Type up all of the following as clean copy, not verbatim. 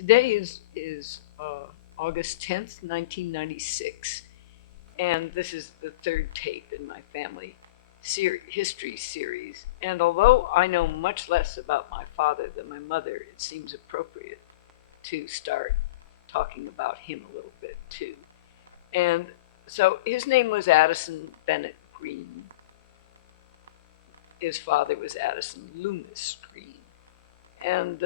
Today is August 10th, 1996, and this is the third tape in my family history series. And although I know much less about my father than my mother, it seems appropriate to start talking about him a little bit too. And so his name was Addison Bennett Green. His father was Addison Loomis Green. And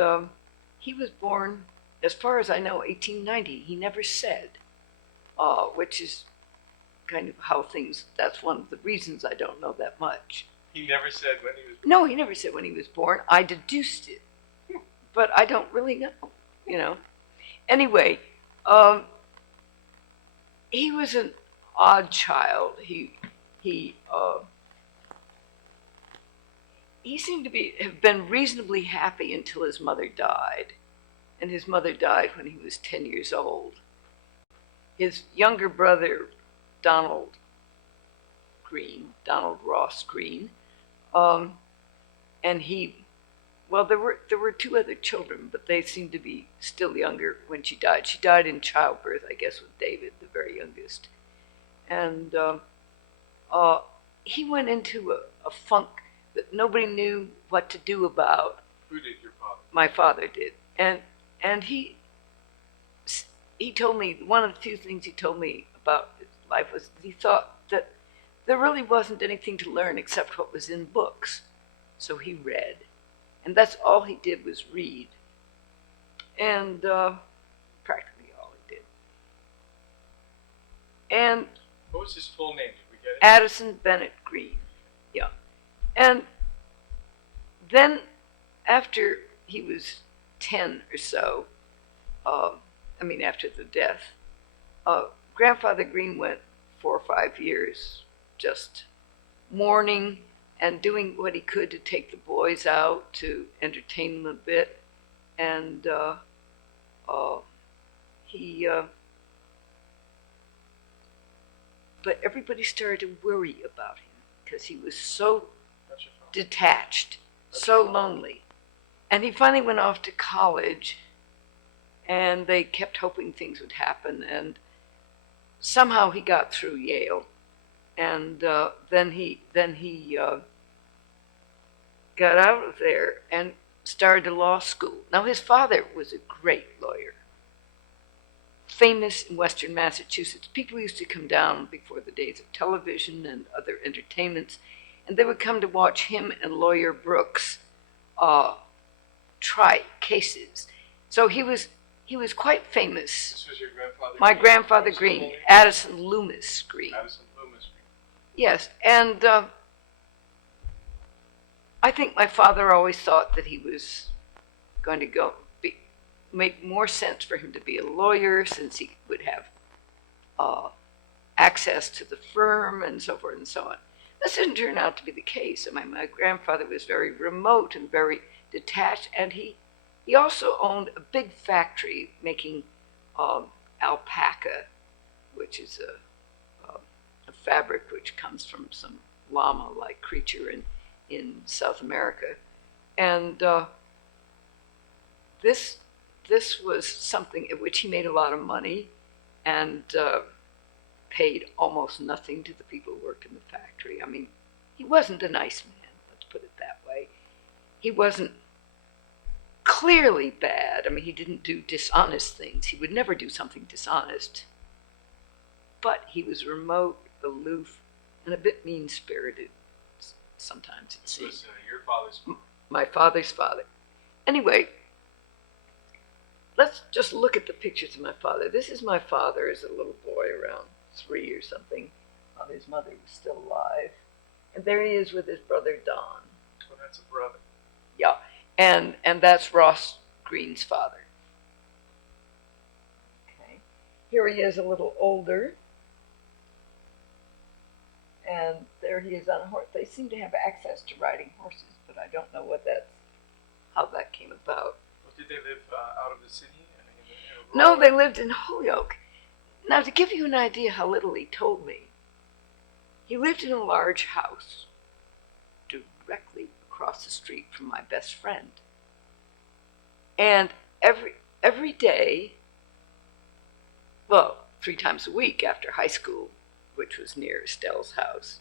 he was born, as far as I know, 1890. He never said, which is kind of how things, that's one of the reasons I don't know that much. He never said when he was born? No, he never said when he was born. I deduced it, but I don't really know, Anyway, he was an odd child. He seemed to have been reasonably happy until his mother died. And his mother died when he was 10 years old. His younger brother, Donald Ross Green, and there were two other children, but they seemed to be still younger when she died. She died in childbirth, I guess, with David, the very youngest. And he went into a funk that nobody knew what to do about. Who did, your father? My father did. And he told me, one of the few things he told me about his life was that he thought that there really wasn't anything to learn except what was in books. So he read. And that's all he did was read. And practically all he did. And what was his full name? Did we get it? Addison Bennett Green. Yeah. And then after he was 10 or so, after the death, Grandfather Green went 4 or 5 years just mourning and doing what he could to take the boys out to entertain them a bit. And but everybody started to worry about him because he was so detached, so lonely. And he finally went off to college, and they kept hoping things would happen. And somehow he got through Yale, and then he got out of there and started law school. Now his father was a great lawyer, famous in Western Massachusetts. People used to come down before the days of television and other entertainments, and they would come to watch him and lawyer Brooks try cases. So he was quite famous. This was your grandfather? My grandfather Green, Addison Loomis Green. Addison Loomis Green. Yes, and I think my father always thought that he was going to make more sense for him to be a lawyer, since he would have access to the firm and so forth and so on. This didn't turn out to be the case. My grandfather was very remote and very detached, and he also owned a big factory making alpaca, which is a fabric which comes from some llama-like creature in South America. And this was something at which he made a lot of money and paid almost nothing to the people who worked in the factory. I mean, he wasn't a nice man, let's put it that way. He wasn't clearly bad. I mean, he didn't do dishonest things. He would never do something dishonest. But he was remote, aloof, and a bit mean-spirited sometimes, it seemed. This was your father's father? My father's father. Anyway, let's just look at the pictures of my father. This is my father as a little boy, around 3 or something. His mother was still alive. And there he is with his brother Don. Oh, that's a brother. Yeah, and that's Ross Green's father. Okay. Here he is a little older. And there he is on a horse. They seem to have access to riding horses, but I don't know how that came about. Well, did they live out of the city? No, they lived in Holyoke. Now, to give you an idea how little he told me, he lived in a large house directly across the street from my best friend. And every day, well, 3 times a week after high school, which was near Estelle's house,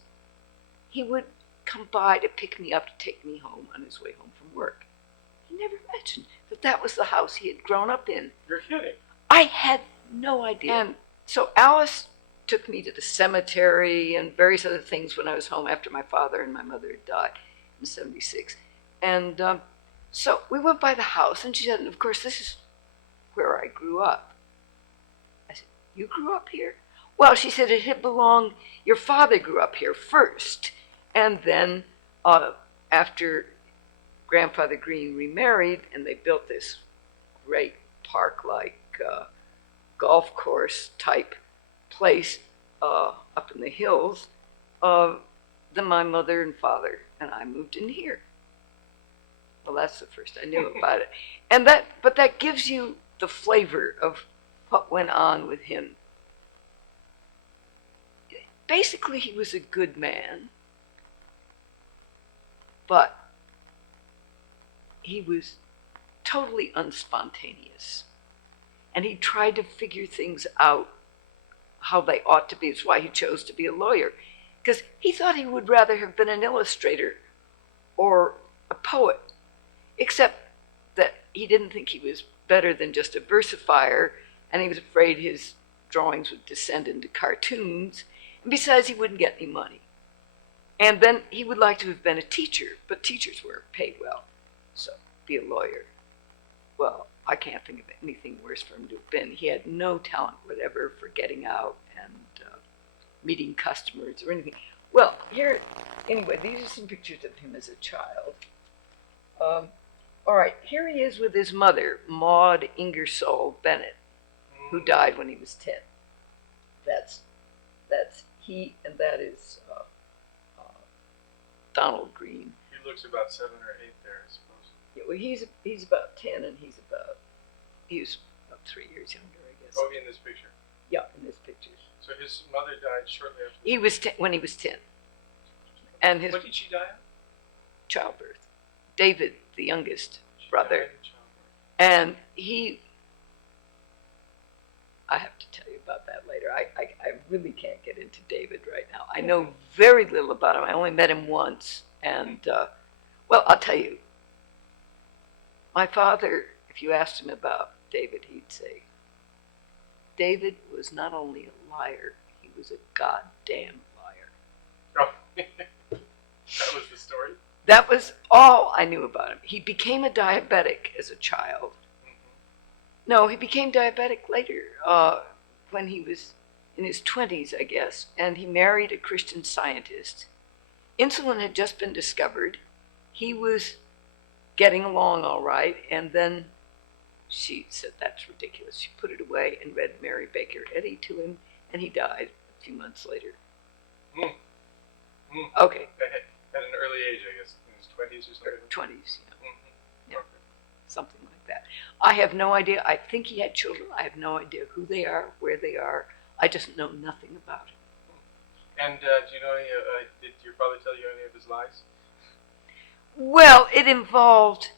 he would come by to pick me up to take me home on his way home from work. He never mentioned that that was the house he had grown up in. You're kidding. I had no idea. And so Alice took me to the cemetery and various other things when I was home after my father and my mother had died in 76. And so we went by the house, and she said, and of course, this is where I grew up. I said, you grew up here? Well, she said, it had belonged, your father grew up here first. And then after Grandfather Green remarried, and they built this great park-like golf course type place up in the hills, then my mother and father and I moved in here. Well, that's the first I knew about it. And but that gives you the flavor of what went on with him. Basically, he was a good man, but he was totally unspontaneous. And he tried to figure things out how they ought to be. It's why he chose to be a lawyer, because he thought he would rather have been an illustrator or a poet, except that he didn't think he was better than just a versifier, and he was afraid his drawings would descend into cartoons, and besides, he wouldn't get any money. And then he would like to have been a teacher, but teachers were paid well, so be a lawyer. Well, I can't think of anything worse for him to have been. He had no talent whatever for getting out and meeting customers or anything. Well, here, anyway, these are some pictures of him as a child. All right, here he is with his mother, Maud Ingersoll Bennett, who died when he was 10. That's he, and that is Donald Green. He looks about 7 or 8 there, I suppose. Yeah, well, he's about 10, and he was about 3 years younger, I guess. Oh, in this picture. Yeah, in this picture. So his mother died shortly after. He was when he was 10, and his What did she die of? childbirth. David, the youngest She brother, died in childbirth. and I have to tell you about that later. I really can't get into David right now. I know very little about him. I only met him once, and well, I'll tell you. My father, if you asked him about David, he'd say, David was not only a liar, he was a goddamn liar. Oh, that was the story. That was all I knew about him. He became a diabetic as a child. Mm-hmm. No, he became diabetic later, when he was in his 20s, I guess, and he married a Christian Scientist. Insulin had just been discovered. He was getting along all right, and then she said, that's ridiculous. She put it away and read Mary Baker Eddy to him, and he died a few months later. Mm. Mm. Okay. At an early age, I guess, in his 20s or something. 20s, yeah. Mm-hmm. Yeah. Okay. Something like that. I have no idea. I think he had children. I have no idea who they are, where they are. I just know nothing about him. And do you know any? Did your father tell you any of his lies? Well, it involved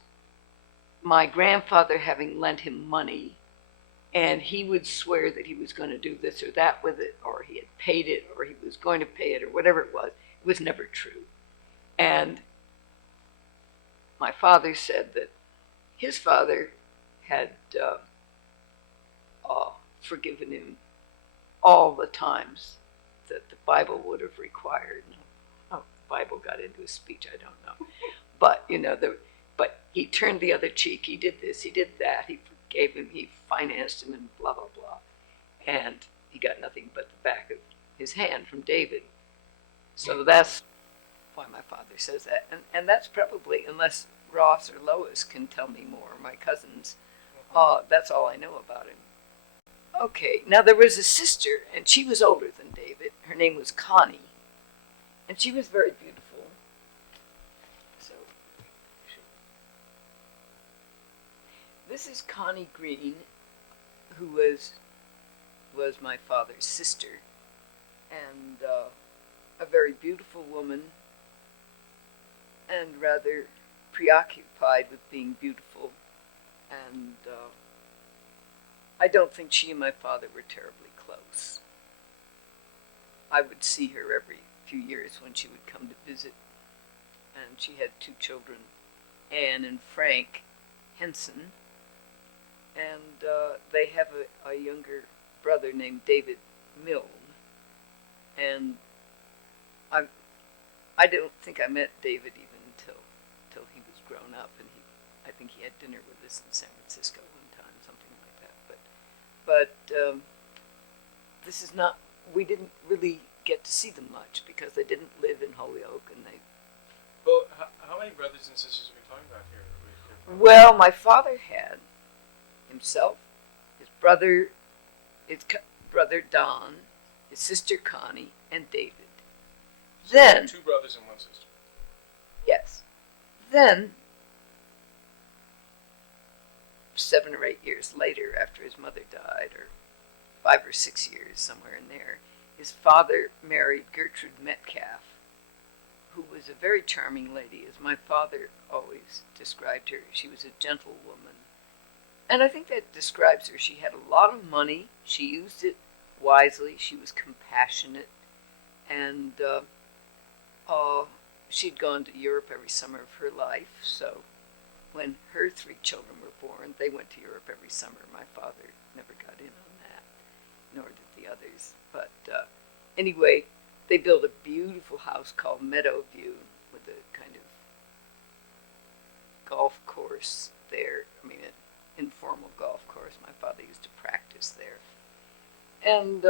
my grandfather having lent him money, and he would swear that he was going to do this or that with it, or he had paid it, or he was going to pay it, or whatever it was. It was never true. And my father said that his father had forgiven him all the times that the Bible would have required. How the Bible got into his speech, I don't know. But, but he turned the other cheek. He did this, he did that. He forgave him, he financed him, and blah, blah, blah. And he got nothing but the back of his hand from David. So that's why my father says that. And that's probably, unless Ross or Lois can tell me more, my cousins, that's all I know about him. Okay, now there was a sister, and she was older than David. Her name was Connie, and she was very beautiful. So, this is Connie Green, who was my father's sister, and a very beautiful woman, and rather preoccupied with being beautiful, and I don't think she and my father were terribly close. I would see her every few years when she would come to visit, and she had 2 children, Anne and Frank Henson, and they have a younger brother named David Milne, and I don't think I met David even until he was grown up, and I think he had dinner with us in San Francisco one time, something like that. But this is not. We didn't really get to see them much because they didn't live in Holyoke, and they. Well, how many brothers and sisters are we talking about here? Well, my father had himself, his brother Don, his sister Connie, and David. So Then 2 brothers and 1 sister. yes, then 7 or 8 years later, after his mother died, or 5 or 6 years, somewhere in there, his father married Gertrude Metcalf, who was a very charming lady, as my father always described her. She was a gentlewoman. And I think that describes her. She had a lot of money. She used it wisely. She was compassionate. And she'd gone to Europe every summer of her life. So when her 3 children were born, they went to Europe every summer. My father never got in on that, nor did the others. But anyway, they built a beautiful house called Meadowview with a kind of golf course there. I mean, an informal golf course. My father used to practice there. And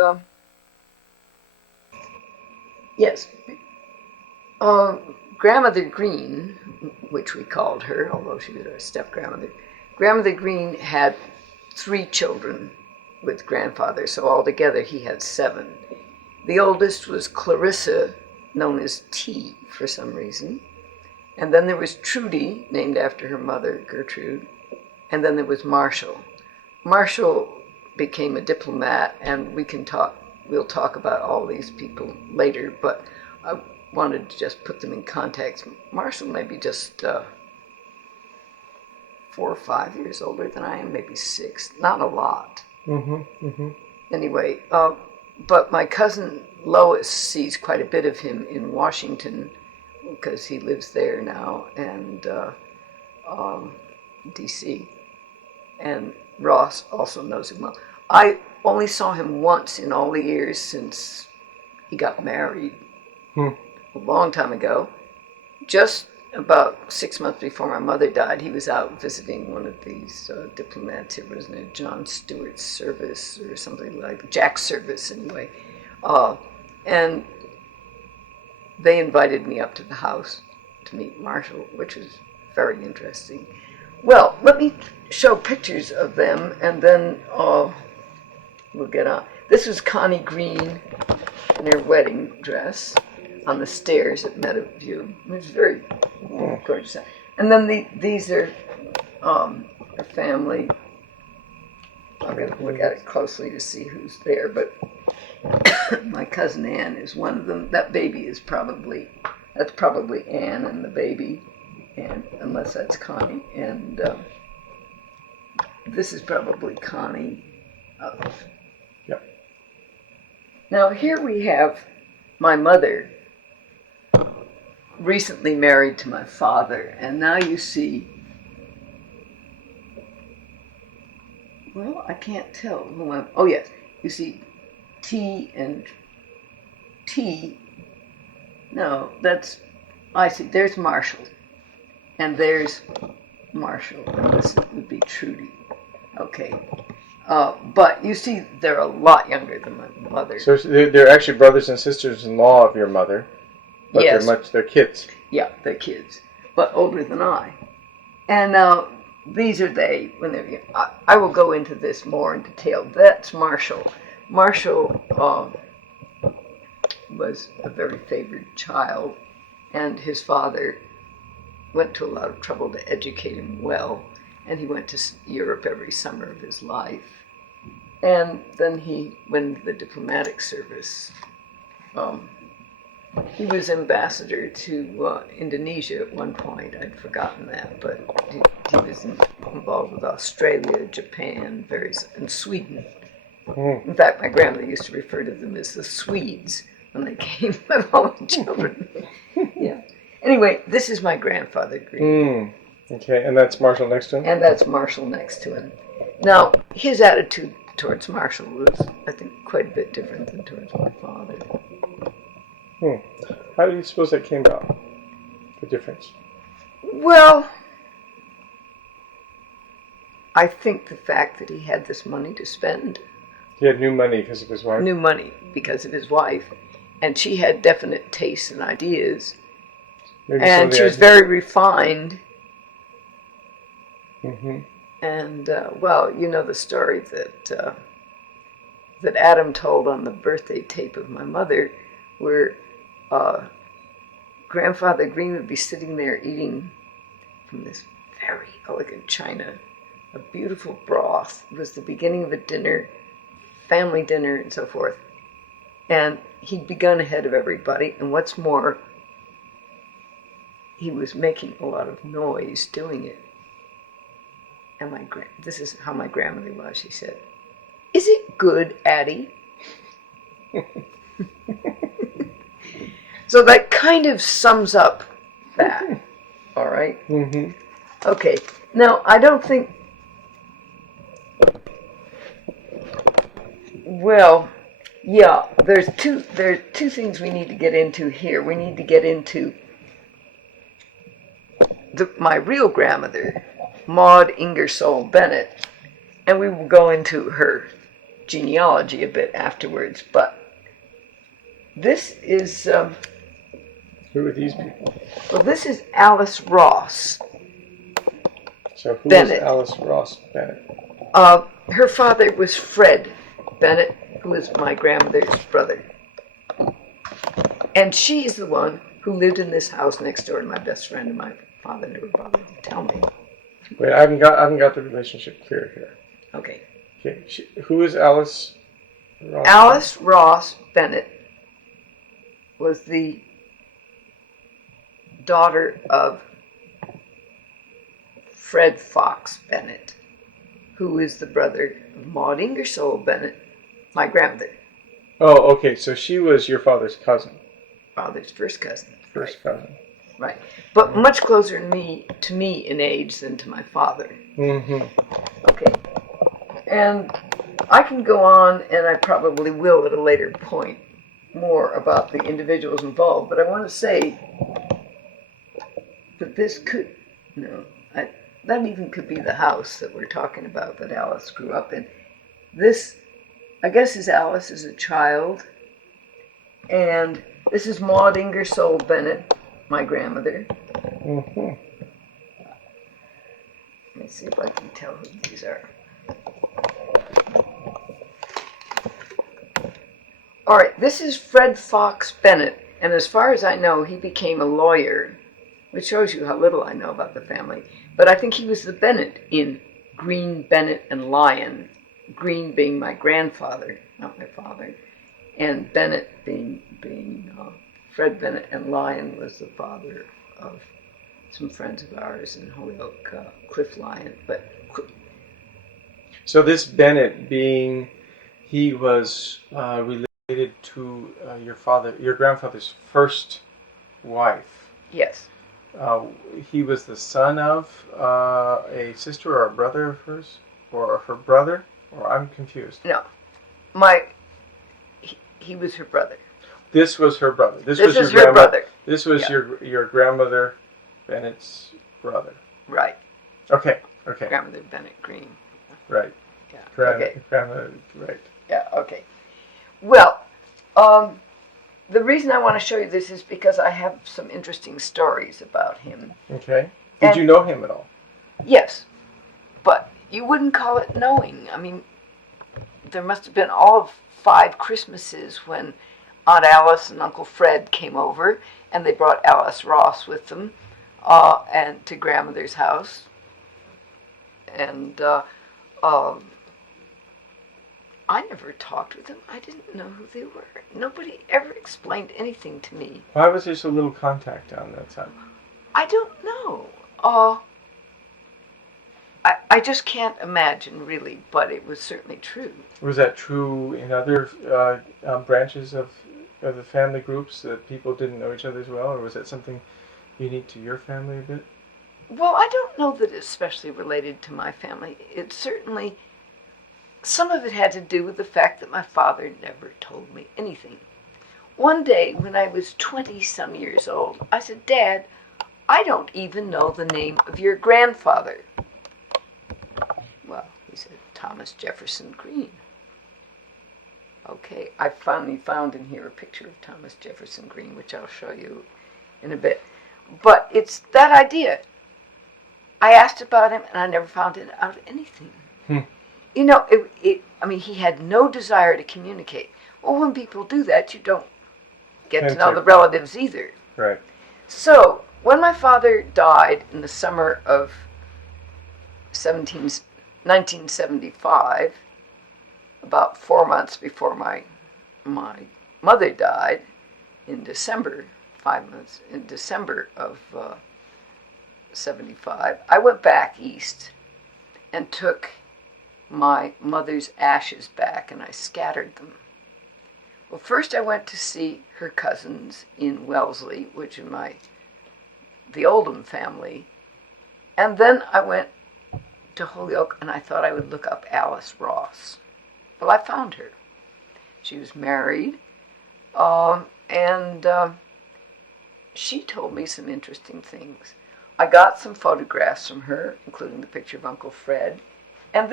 yes, Grandmother Green, which we called her, although she was our step-grandmother, Grandmother Green had 3 children with grandfather, so altogether he had 7. The oldest was Clarissa, known as T for some reason. And then there was Trudy, named after her mother, Gertrude. And then there was Marshall. Marshall became a diplomat, and we'll talk about all these people later, but I wanted to just put them in context. Marshall may be just 4 or 5 years older than I am, maybe 6, not a lot. Anyway, but my cousin Lois sees quite a bit of him in Washington because he lives there now, and D.C. And Ross also knows him well. I only saw him once in all the years since he got married a long time ago. Just about 6 months before my mother died, he was out visiting one of these diplomats here, wasn't it? John Stewart's service or something like Jack's service, anyway. And they invited me up to the house to meet Marshall, which was very interesting. Well, let me show pictures of them, and then we'll get on. This was Connie Green in her wedding dress on the stairs at Meadowview. It was very gorgeous. And then these are a family. I'm going to look at it closely to see who's there, but my cousin Anne is one of them. That baby is that's probably Anne and the baby, and unless that's Connie. And this is probably Connie. Yep. Now here we have my mother, recently married to my father, and now you see, well, I can't tell who I'm, oh yes, you see T and T, no, that's, I see, there's Marshall, and there's Marshall, and this would be Trudy, okay. But you see, they're a lot younger than my mother. So they're actually brothers and sisters-in-law of your mother, but yes. they're kids. Yeah, they're kids, but older than I. And now these are they when they're young. I will go into this more in detail. That's Marshall. Marshall was a very favored child, and his father went to a lot of trouble to educate him well, and he went to Europe every summer of his life. And then he went into the diplomatic service He was ambassador to Indonesia at one point. I'd forgotten that, but he was involved with Australia, Japan, and Sweden. In fact, my grandmother used to refer to them as the Swedes when they came with all the children. Yeah. Anyway, this is my grandfather Green. Okay, and that's Marshall next to him? And that's Marshall next to him. Now, his attitude towards Marshall was, I think, quite a bit different than towards my father. How do you suppose that came about? The difference? Well, I think the fact that he had this money to spend. He had new money because of his wife? New money because of his wife. And she had definite tastes and ideas. And she was very refined. Mm-hmm. And, well, you know the story that Adam told on the birthday tape of my mother, where Grandfather Green would be sitting there eating from this very elegant china, a beautiful broth. It was the beginning of a dinner, family dinner, and so forth. And he'd begun ahead of everybody, and what's more, he was making a lot of noise doing it. And this is how my grandmother was. She said, "Is it good, Addie?" So that kind of sums up that. All right? Mm-hmm. Okay. Now, I don't think... Well, yeah, there are two things we need to get into here. We need to get into my real grandmother, Maud Ingersoll Bennett, and we will go into her genealogy a bit afterwards. But this is... Who are these people? Well, this is Alice Ross. So who Bennett. is Alice Ross Bennett? Her father was Fred Bennett, who was my grandmother's brother. And she is the one who lived in this house next door to my best friend, and my father never bothered to tell me. Wait, I haven't got the relationship clear here. Okay. Okay, who is Alice Ross? Alice Ross Bennett was the daughter of Fred Fox Bennett, who is the brother of Maud Ingersoll Bennett, my grandmother. Oh, okay, so she was your father's cousin. Father's first cousin. First cousin. Right. But much closer to me in age than to my father. Mm-hmm. Okay. And I can go on, and I probably will at a later point, more about the individuals involved, but I want to say that this could, that even could be the house that we're talking about that Alice grew up in. This, I guess, is Alice as a child, and this is Maud Ingersoll Bennett, my grandmother. Mm-hmm. Let me see if I can tell who these are. All right, this is Fred Fox Bennett, and as far as I know, he became a lawyer, which shows you how little I know about the family. But I think he was the Bennett in Green, Bennett, and Lyon. Green being my grandfather, not my father, and Bennett being Fred Bennett, and Lyon was the father of some friends of ours in Holyoke, Cliff Lyon. So this Bennett being, he was related to your grandfather's first wife. Yes. He was the son of a sister or a brother of hers, or her brother, or I'm confused. No, he was her brother. This was her brother. This was her brother. This was your grandmother Bennett's brother. Right. Okay. Grandmother Bennett Green. Right. Yeah. Grandmother. Right. Yeah. Okay. Well, the reason I want to show you this is because I have some interesting stories about him. Okay. Did you know him at all? Yes, but you wouldn't call it knowing. I mean, there must have been all of 5 Christmases when Aunt Alice and Uncle Fred came over, and they brought Alice Ross with them, and to grandmother's house, and I never talked with them. I didn't know who they were. Nobody ever explained anything to me. Why was there so little contact on that side? I don't know. I just can't imagine, really, but it was certainly true. Was that true in other branches of the family groups, that people didn't know each other as well, or was that something unique to your family a bit? Well, I don't know that it's especially related to my family. It certainly, some of it had to do with the fact that my father never told me anything. One day, when I was 20-some years old, I said, "Dad, I don't even know the name of your grandfather." Well, he said, "Thomas Jefferson Green." Okay, I finally found in here a picture of Thomas Jefferson Green, which I'll show you in a bit. But it's that idea. I asked about him, and I never found out anything. You know, he had no desire to communicate. Well, when people do that, you don't get to know the relatives either. Right. So, when my father died in the summer of 1975, about 4 months before my mother died, in December, 5 months, in December of 75, I went back east and took my mother's ashes back, and I scattered them. Well, first I went to see her cousins in Wellesley, which is the Oldham family, and then I went to Holyoke, and I thought I would look up Alice Ross. Well, I found her. She was married, and she told me some interesting things. I got some photographs from her, including the picture of Uncle Fred. And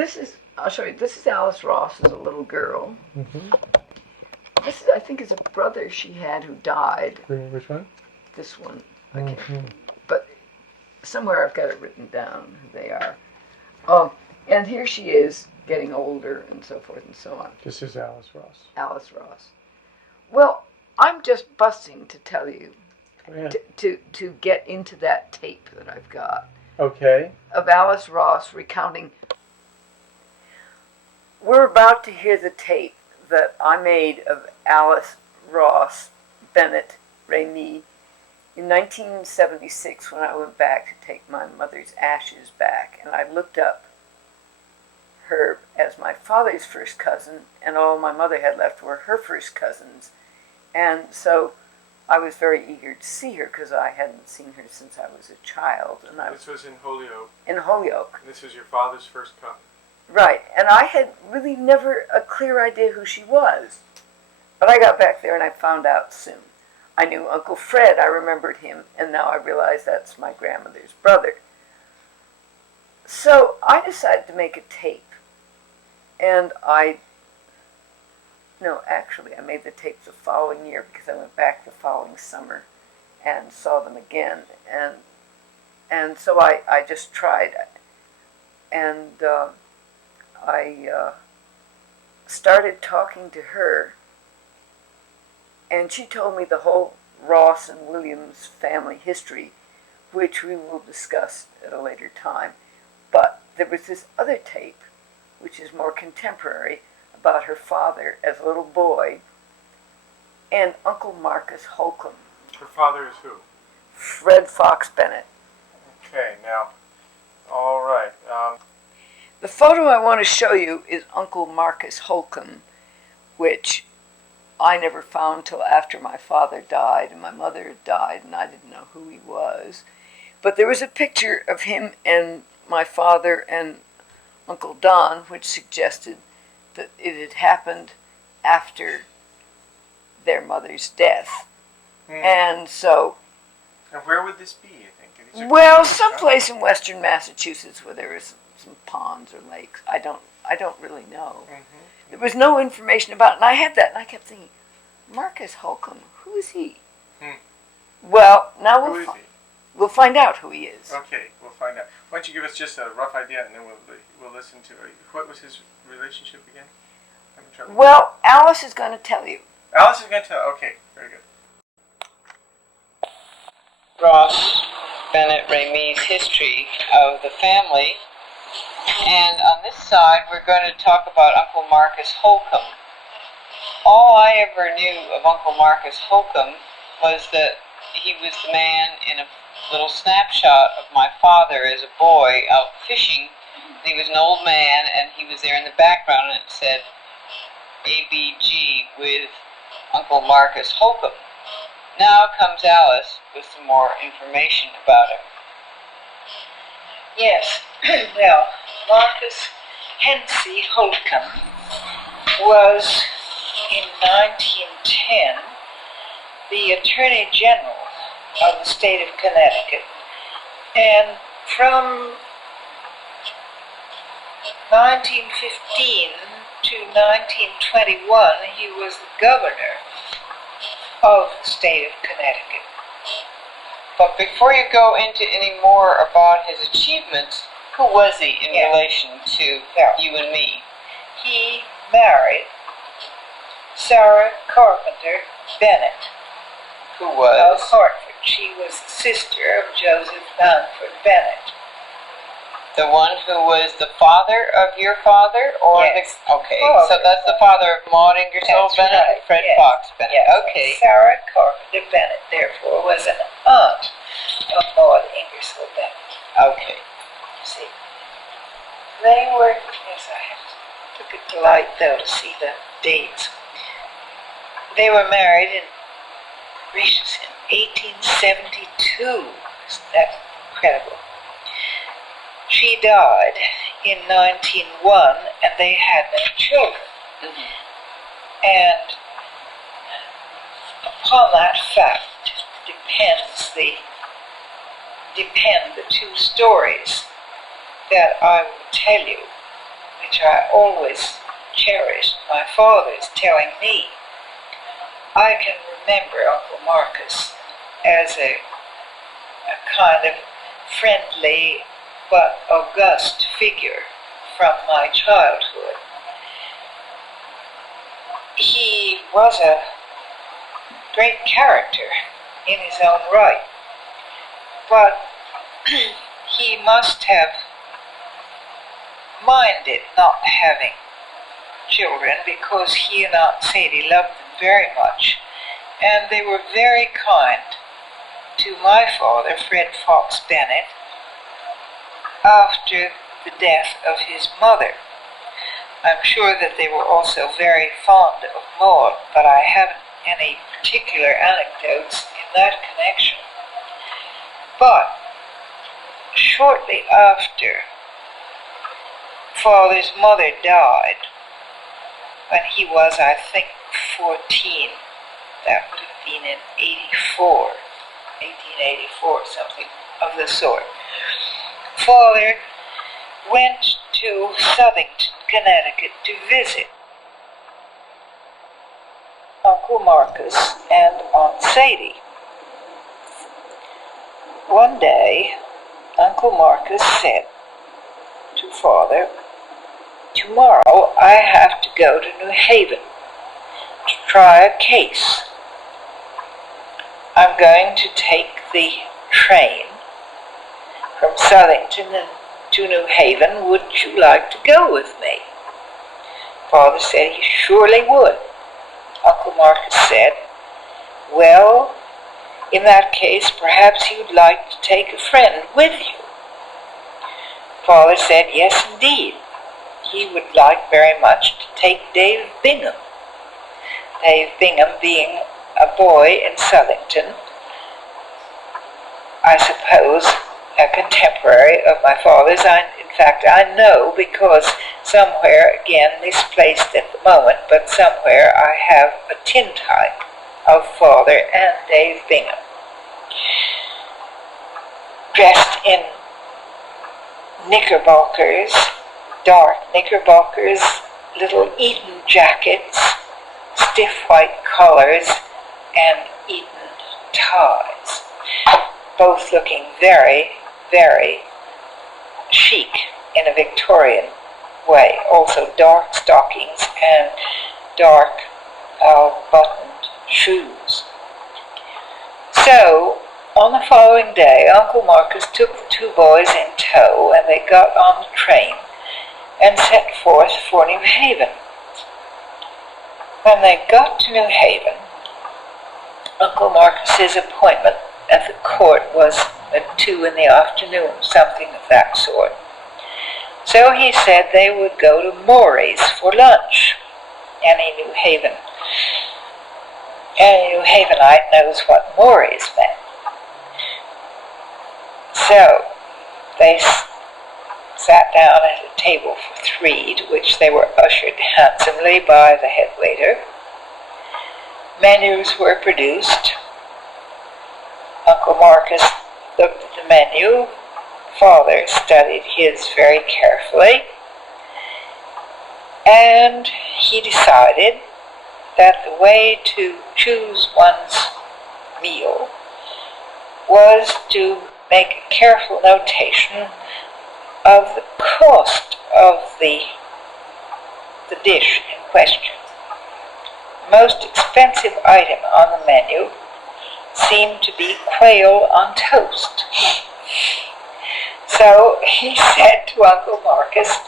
I'll show you, this is Alice Ross as a little girl. Mm-hmm. This, I think, is a brother she had who died. Which one? This one. Mm-hmm. But somewhere I've got it written down who they are. And here she is, getting older, and so forth and so on. This is Alice Ross. Alice Ross. Well, I'm just busting to tell you, to get into that tape that I've got. Okay. Of Alice Ross recounting. We're about to hear the tape that I made of Alice Ross Bennett Remy in 1976, when I went back to take my mother's ashes back, and I looked up her as my father's first cousin, and all my mother had left were her first cousins. And so I was very eager to see her, because I hadn't seen her since I was a child. And This was in Holyoke. In Holyoke. And this was your father's first cousin. Right, and I had really never a clear idea who she was. But I got back there and I found out soon. I knew Uncle Fred, I remembered him, and now I realize that's my grandmother's brother. So I decided to make a tape. And I made the tape the following year, because I went back the following summer and saw them again. And so I just tried. And I started talking to her, and she told me the whole Ross and Williams family history, which we will discuss at a later time. But there was this other tape, which is more contemporary, about her father as a little boy, and Uncle Marcus Holcomb. Her father is who? Fred Fox Bennett. Okay, now, all right. The photo I want to show you is Uncle Marcus Holcomb, which I never found till after my father died and my mother had died, and I didn't know who he was. But there was a picture of him and my father and Uncle Don, which suggested that it had happened after their mother's death. And so... And where would this be, you think? Well, someplace in western Massachusetts where there was some ponds or lakes. I don't really know. Mm-hmm. There was no information about it, and I had that, and I kept thinking, Marcus Holcomb, who is he? Well, now we'll find out who he is. Okay, we'll find out. Why don't you give us just a rough idea, and then we'll listen to it. What was his relationship again? I'm in trouble. Well, Alice is going to tell you. Alice is going to tell. Okay, very good. Ross Bennett Ramey's history of the family And on this side, we're going to talk about Uncle Marcus Holcomb. All I ever knew of Uncle Marcus Holcomb was that he was the man in a little snapshot of my father as a boy out fishing. He was an old man, and he was there in the background, and it said ABG with Uncle Marcus Holcomb. Now comes Alice with some more information about him. Yes, well, Marcus Hensey Holcomb was, in 1910, the Attorney General of the state of Connecticut, and from 1915 to 1921, he was the governor of the state of Connecticut. But before you go into any more about his achievements, who was he in relation to you and me? He married Sarah Carpenter Bennett, who was of Hartford. She was the sister of Joseph Mountford Bennett. The one who was the father of your father? Or yes. Okay, so that's the father of Maud Ingersoll Bennett right. and Fred yes. Fox Bennett. Yes. Okay. Sarah Carpenter Bennett, therefore, was an aunt of Maud Ingersoll Bennett. Okay. See, they were, yes, I have to look at the light, though, to see the dates. They were married in 1872. Isn't that incredible? She died in 1901, and they had no children. Mm-hmm. And upon that fact depend the two stories that I will tell you, which I always cherished my father's telling me. I can remember Uncle Marcus as a kind of friendly but august figure from my childhood. He was a great character in his own right, but he must have minded not having children because he and Aunt Sadie loved them very much, and they were very kind to my father, Fred Fox Bennett, after the death of his mother. I'm sure that they were also very fond of Maud, but I haven't any particular anecdotes in that connection. But shortly after Father's mother died, when he was, I think, 14, that would have been in 1884, something of the sort. Father went to Southington, Connecticut to visit Uncle Marcus and Aunt Sadie. One day, Uncle Marcus said to Father, "Tomorrow I have to go to New Haven to try a case. I'm going to take the train from Southington to New Haven. Would you like to go with me?" Father said he surely would. Uncle Marcus said, "Well, in that case, perhaps you'd like to take a friend with you." Father said, yes, indeed. He would like very much to take Dave Bingham. Dave Bingham being a boy in Southington, I suppose a contemporary of my father's. In fact, I know because somewhere, again misplaced at the moment, but somewhere I have a tintype of Father and Dave Bingham, dressed in knickerbockers, dark knickerbockers, little Eton jackets, stiff white collars, and Eton ties, both looking very, very chic in a Victorian way. Also dark stockings and dark buttoned shoes. So, on the following day, Uncle Marcus took the two boys in tow, and they got on the train and set forth for New Haven. When they got to New Haven, Uncle Marcus's appointment at the court was at 2 in the afternoon, something of that sort. So he said they would go to Maury's for lunch. Any New Havenite knows what Maury's meant. So they sat down at a table for 3, to which they were ushered handsomely by the head waiter. Menus were produced. Uncle Marcus looked at the menu. Father studied his very carefully. And he decided that the way to choose one's meal was to make a careful notation of the cost of the dish in question. The most expensive item on the menu seemed to be quail on toast. So he said to Uncle Marcus,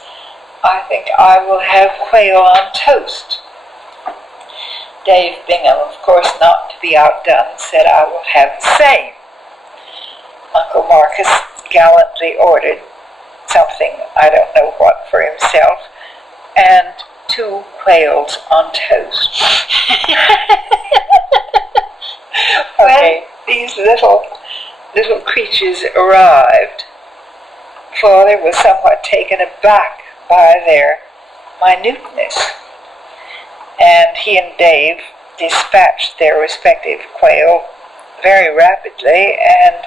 "I think I will have quail on toast." Dave Bingham, of course not to be outdone, said, "I will have the same." Uncle Marcus gallantly ordered something, I don't know what, for himself, and 2 quails on toast. When these little creatures arrived, Father was somewhat taken aback by their minuteness, and he and Dave dispatched their respective quail very rapidly, and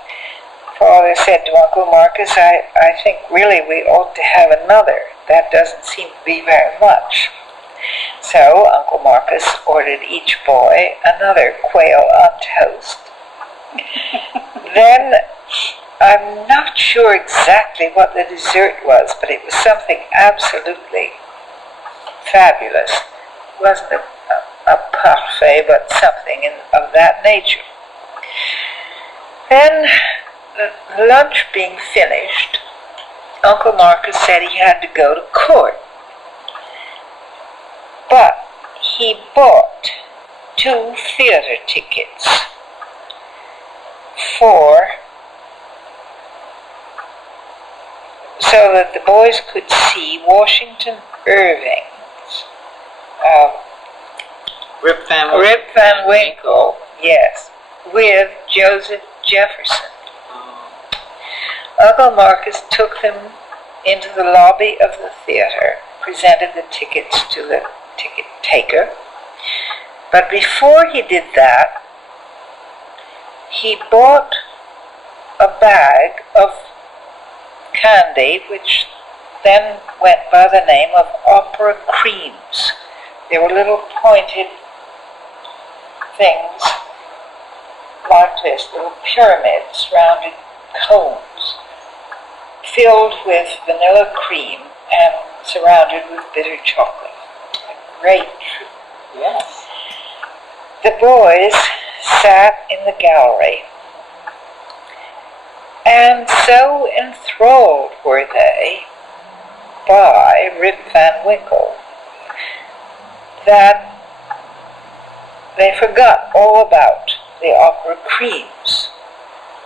Father said to Uncle Marcus, I think really we ought to have another. That doesn't seem to be very much." So Uncle Marcus ordered each boy another quail on toast. Then, I'm not sure exactly what the dessert was, but it was something absolutely fabulous. It wasn't a parfait, but something of that nature. Then, the lunch being finished, Uncle Marcus said he had to go to court. But he bought 2 theater tickets so that the boys could see Washington Irving's Rip Van Winkle, yes, with Joseph Jefferson. Uncle Marcus took them into the lobby of the theater, presented the tickets to the ticket taker. But before he did that, he bought a bag of candy, which then went by the name of opera creams. They were little pointed things like this, little pyramids, rounded cones, filled with vanilla cream and surrounded with bitter chocolate. A great treat. Yes. The boys sat in the gallery, and so enthralled were they by Rip Van Winkle that they forgot all about the opera creams.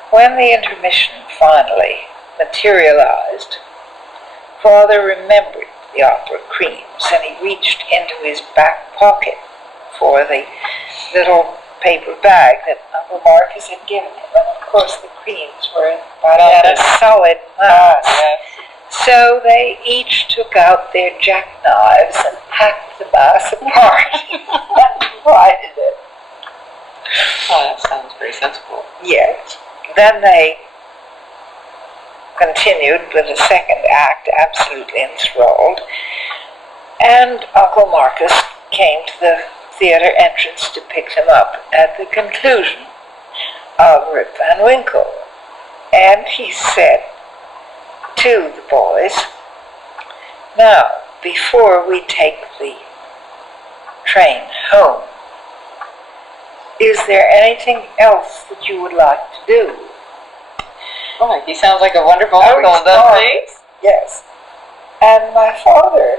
When the intermission finally materialized, Father remembered the opera creams, and he reached into his back pocket for the little paper bag that Uncle Marcus had given him. And of course the creams were by then a solid mass. Yes. So they each took out their jackknives and hacked the mass apart and divided it. Oh, that sounds very sensible. Yes. Then they continued with the second act, absolutely enthralled, and Uncle Marcus came to the theater entrance to pick them up at the conclusion of Rip Van Winkle. And he said to the boys, "Now, before we take the train home, is there anything else that you would like to do?" Oh, he sounds like a wonderful uncle, doesn't he? Yes. And my father,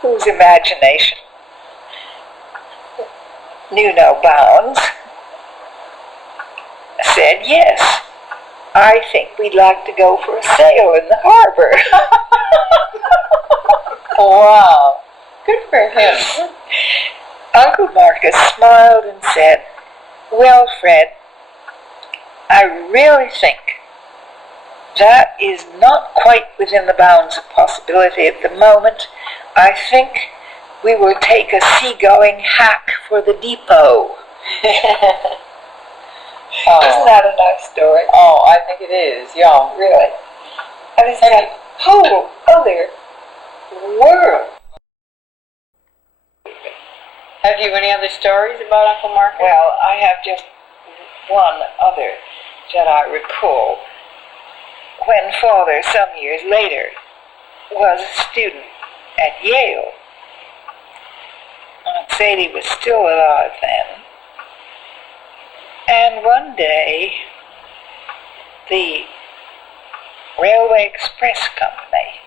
whose imagination knew no bounds, said, yes, I think we'd like to go for a sail in the harbor. Wow. Good for him. Uncle Marcus smiled and said, well, Fred, I really think that is not quite within the bounds of possibility at the moment. I think we will take a seagoing hack for the depot. Isn't that a nice story? Oh, I think it is, yeah. Really? And it's that whole other world. Have you any other stories about Uncle Marcus? Well, I have just one other that I recall. When Father, some years later, was a student at Yale, Aunt Sadie was still alive then, and one day the Railway Express Company,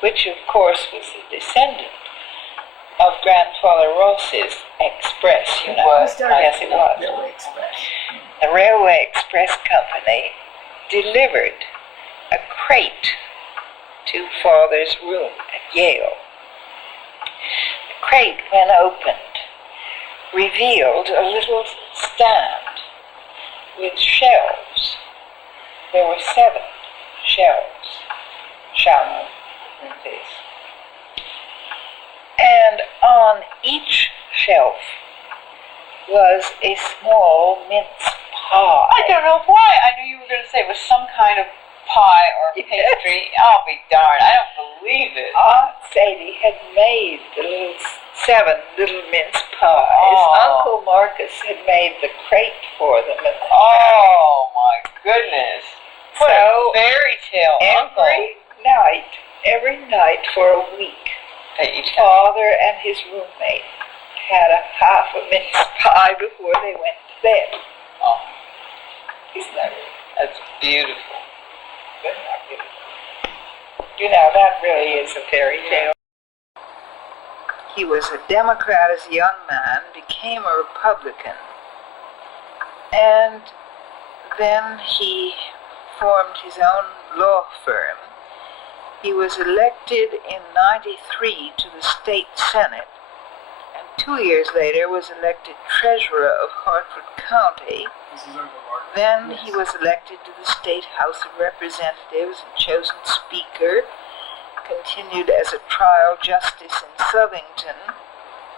which of course was a descendant of Grandfather Ross's Express, you know. Yes, it was. Railway Express. The Railway Express Company delivered a crate to Father's room at Yale. The crate, when opened, revealed a little stand with shelves. There were 7 shelves, and on each shelf was a small mince pie. I don't know why. I knew you were going to say it was some kind of pie or pastry. I'll be darned. I don't believe it. Aunt Sadie had made the 7 little mince pies. Oh. Uncle Marcus had made the crate for them. And Oh, my goodness. What So, a fairy tale uncle. every night for a week, That you tell. Father and his roommate had a half a mince pie before they went to bed. Oh, Isn't that really that's beautiful. good? Not beautiful? You know, that really is a fairy tale. He was a Democrat as a young man, became a Republican, and then he formed his own law firm. He was elected in '93 to the state senate, and 2 years later was elected treasurer of Hartford County. This is Uncle Marcus. Then he was elected to the State House of Representatives and chosen Speaker, continued as a trial justice in Southington,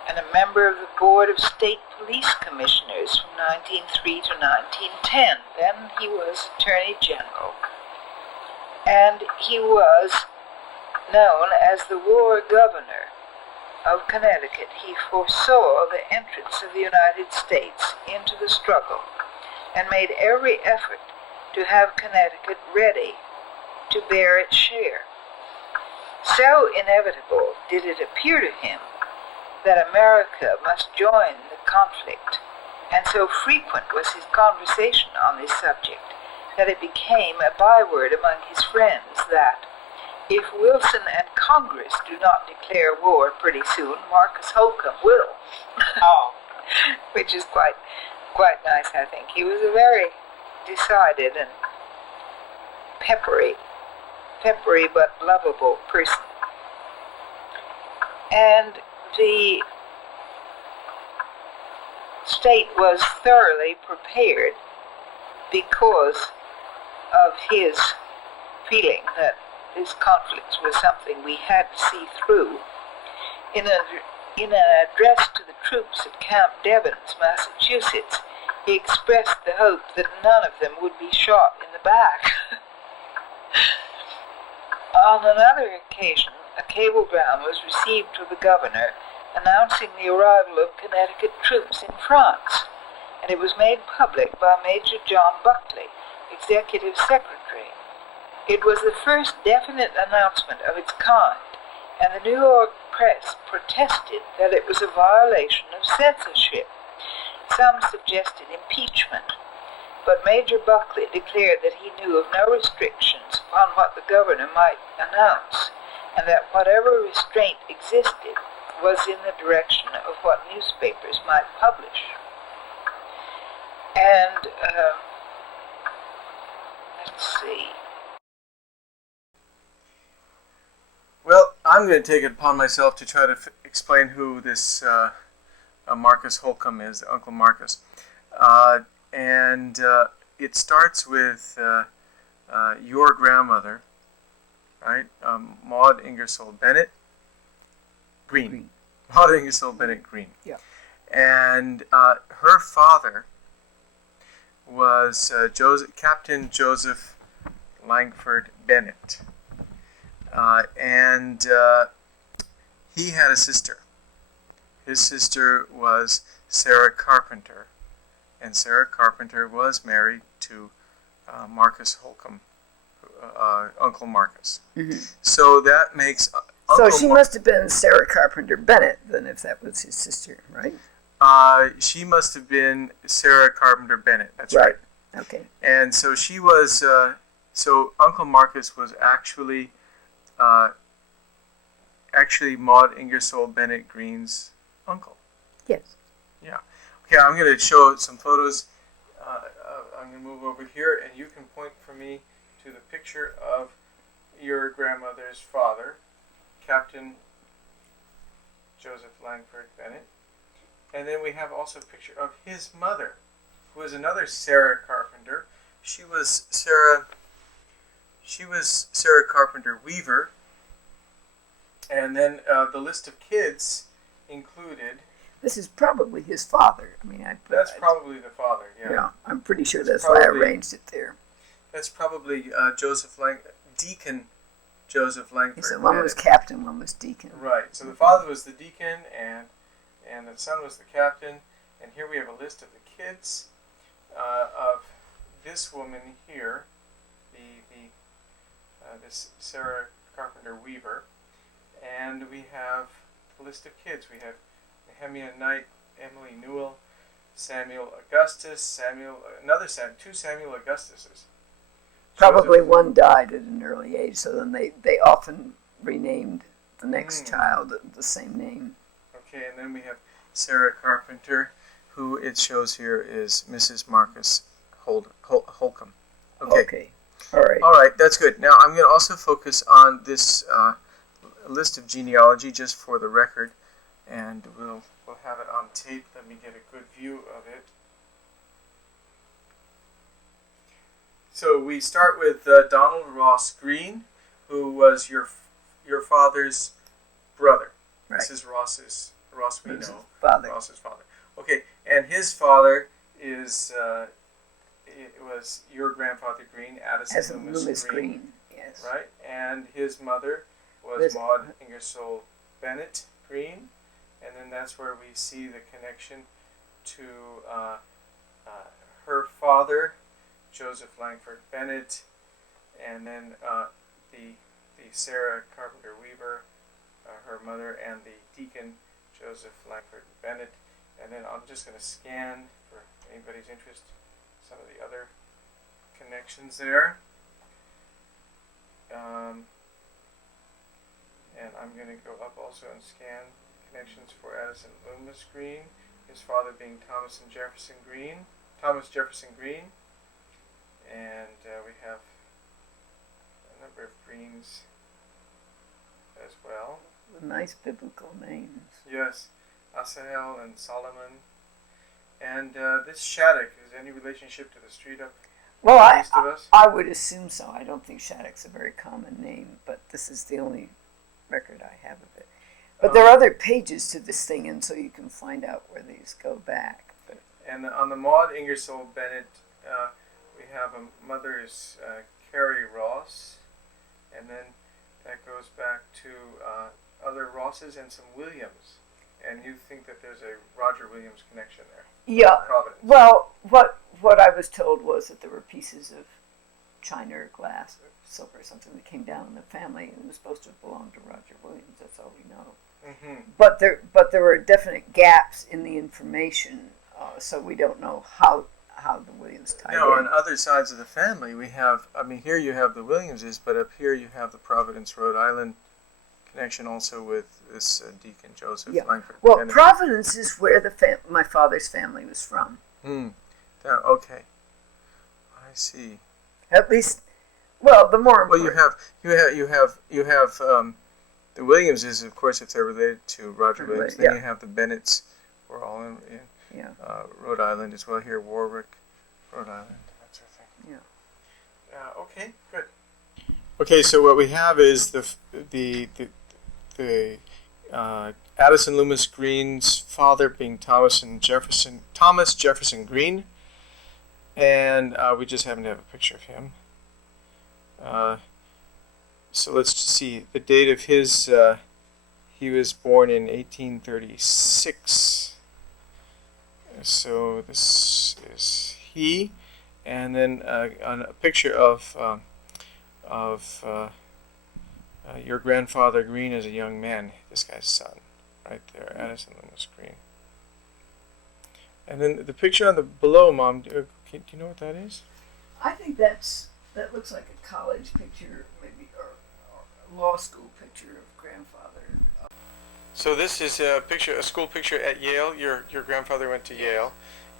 and a member of the Board of State Police Commissioners from 1903 to 1910. Then he was Attorney General, and he was known as the War Governor of Connecticut. He foresaw the entrance of the United States into the struggle and made every effort to have Connecticut ready to bear its share. So inevitable did it appear to him that America must join the conflict, and so frequent was his conversation on this subject that it became a byword among his friends that if Wilson and Congress do not declare war pretty soon, Marcus Holcomb will. Oh, Which is quite nice, I think. He was a very decided and peppery but lovable person. And the state was thoroughly prepared because of his feeling that this conflict was something we had to see through. In an address to the troops at Camp Devens, Massachusetts, he expressed the hope that none of them would be shot in the back. On another occasion, a cablegram was received to the governor announcing the arrival of Connecticut troops in France, and it was made public by Major John Buckley, Executive Secretary. It was the first definite announcement of its kind, and the New York press protested that it was a violation of censorship. Some suggested impeachment, but Major Buckley declared that he knew of no restrictions upon what the governor might announce, and that whatever restraint existed was in the direction of what newspapers might publish. And, let's see. Well, I'm going to take it upon myself to try to explain who this Marcus Holcomb is, Uncle Marcus. And it starts with your grandmother, right? Maud Ingersoll Bennett Green. Maud Ingersoll Bennett Green. Yeah. And her father was Captain Joseph Langford Bennett. And he had a sister. His sister was Sarah Carpenter. And Sarah Carpenter was married to Marcus Holcomb, Uncle Marcus. Mm-hmm. So that makes So she must have been Sarah Carpenter Bennett, then, if that was his sister, right? She must have been Sarah Carpenter Bennett. That's right. Okay. And so she was. So Uncle Marcus was actually Maud Ingersoll Bennett Green's uncle. Yes. Yeah. Okay, I'm going to show some photos. I'm going to move over here, and you can point for me to the picture of your grandmother's father, Captain Joseph Langford Bennett. And then we have also a picture of his mother, who is another Sarah Carpenter. She was Sarah Carpenter Weaver. And then the list of kids included. This is probably his father. I mean, That's probably the father. Yeah. Yeah, I'm pretty sure that's why I arranged it there. That's probably Deacon Joseph Langford. So one was captain, one was deacon. Right. So the father was the deacon, and the son was the captain. And here we have a list of the kids of this woman here, this Sarah Carpenter Weaver, and we have a list of kids. We have Nehemiah Knight, Emily Newell, Samuel Augustus, two Samuel Augustuses. Probably one died at an early age, so then they often renamed the next child the same name. Okay, and then we have Sarah Carpenter, who it shows here is Mrs. Marcus Holcomb. Okay. All right. All right, that's good. Now I'm going to also focus on this list of genealogy just for the record, and we'll have it on tape. Let me get a good view of it. So we start with Donald Ross Green, who was your father's brother. Right. This is Ross we know. Father. Ross's father. Okay, and his father was your grandfather Green, Addison Loomis Green. Yes. Right, and his mother was Maud Ingersoll Bennett Green, and then that's where we see the connection to her father, Joseph Langford Bennett, and then the Sarah Carpenter Weaver, her mother, and the deacon Joseph Langford Bennett. And then I'm just going to scan for anybody's interest some of the other connections there. And I'm going to go up also and scan connections for Addison Loomis Green, his father being Thomas Jefferson Green. And we have a number of Greens as well. Nice biblical names. Yes, Asahel and Solomon. And this Shattuck, is any relationship to the street up east of us? I would assume so. I don't think Shattuck's a very common name, but this is the only record I have of it. But there are other pages to this thing, and so you can find out where these go back. But. And on the Maud Ingersoll Bennett, we have a mother is Carrie Ross, and then that goes back to other Rosses and some Williams. And you think that there's a Roger Williams connection there? Yeah. Providence. Well, what I was told was that there were pieces of china or glass or silver or something that came down in the family, and it was supposed to belong to Roger Williams. That's all we know. Mm-hmm. But there were definite gaps in the information, so we don't know how the Williams tied in. On other sides of the family, we have, here you have the Williamses, but up here you have the Providence, Rhode Island connection also with this Deacon Joseph Yeah. Langford. Well, Bennett. Providence is where my father's family was from. Okay, I see. At least, well, the more Well, important. you have the Williamses, of course, if they're related to Roger Williams. Then you have the Bennets, who are all in Rhode Island as well. Here, Warwick, Rhode Island, that sort of thing. Yeah. Okay, good. Okay, so what we have is the Addison Loomis Green's father being Thomas Jefferson Green, and we just happen to have a picture of him. So let's see the date of his. He was born in 1836. So this is he, and then on a picture of your grandfather Green as a young man. This guy's son, right there, Addison Loomis Green. And then the picture on the below, Mom. Do you know what that is? I think that looks like a college picture, maybe, or a law school picture of grandfather. So this is a school picture at Yale. Your grandfather went to Yale,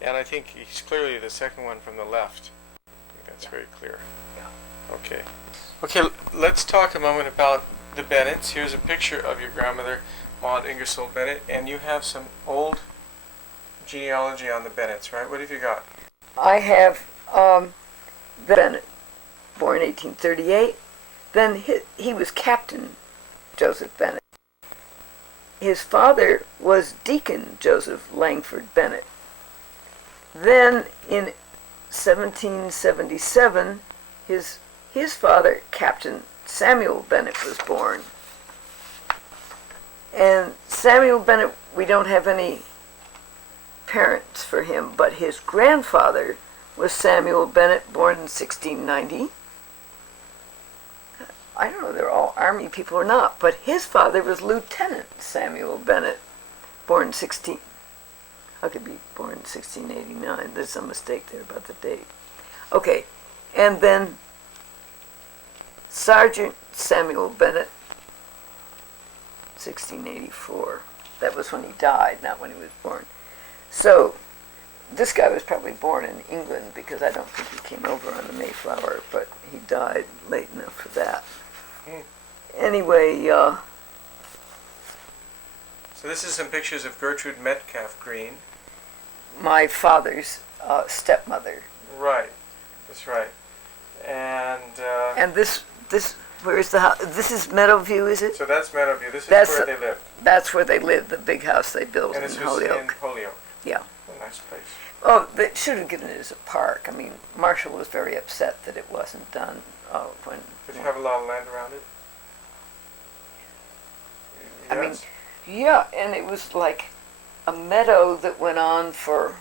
and I think he's clearly the second one from the left. I think that's very clear. Yeah. Okay. Okay, let's talk a moment about the Bennets. Here's a picture of your grandmother, Maud Ingersoll Bennett, and you have some old genealogy on the Bennets, right? What have you got? I have Bennett, born 1838. Then he was Captain Joseph Bennett. His father was Deacon Joseph Langford Bennett. Then in 1777, his father, Captain Samuel Bennett, was born. And Samuel Bennett, we don't have any parents for him, but his grandfather was Samuel Bennett, born in 1690. I don't know if they're all Army people or not, but his father was Lieutenant Samuel Bennett, born how could be born in 1689? There's some mistake there about the date. Okay, and then Sergeant Samuel Bennett, 1684. That was when he died, not when he was born. So this guy was probably born in England, because I don't think he came over on the Mayflower, but he died late enough for that. Anyway, So this is some pictures of Gertrude Metcalf Green. my father's stepmother. Right, that's right. And And this, where is the house? This is Meadowview, is it? so that's Meadowview. This is That's where they lived. That's where they lived, the big house they built And in this was Holyoke. in Holyoke. Yeah. A nice place. Oh, they should have given it as a park. I mean, Marshall was very upset that it wasn't done when. Did you have a lot of land around it? I mean, Yes? yeah, and it was like a meadow that went on for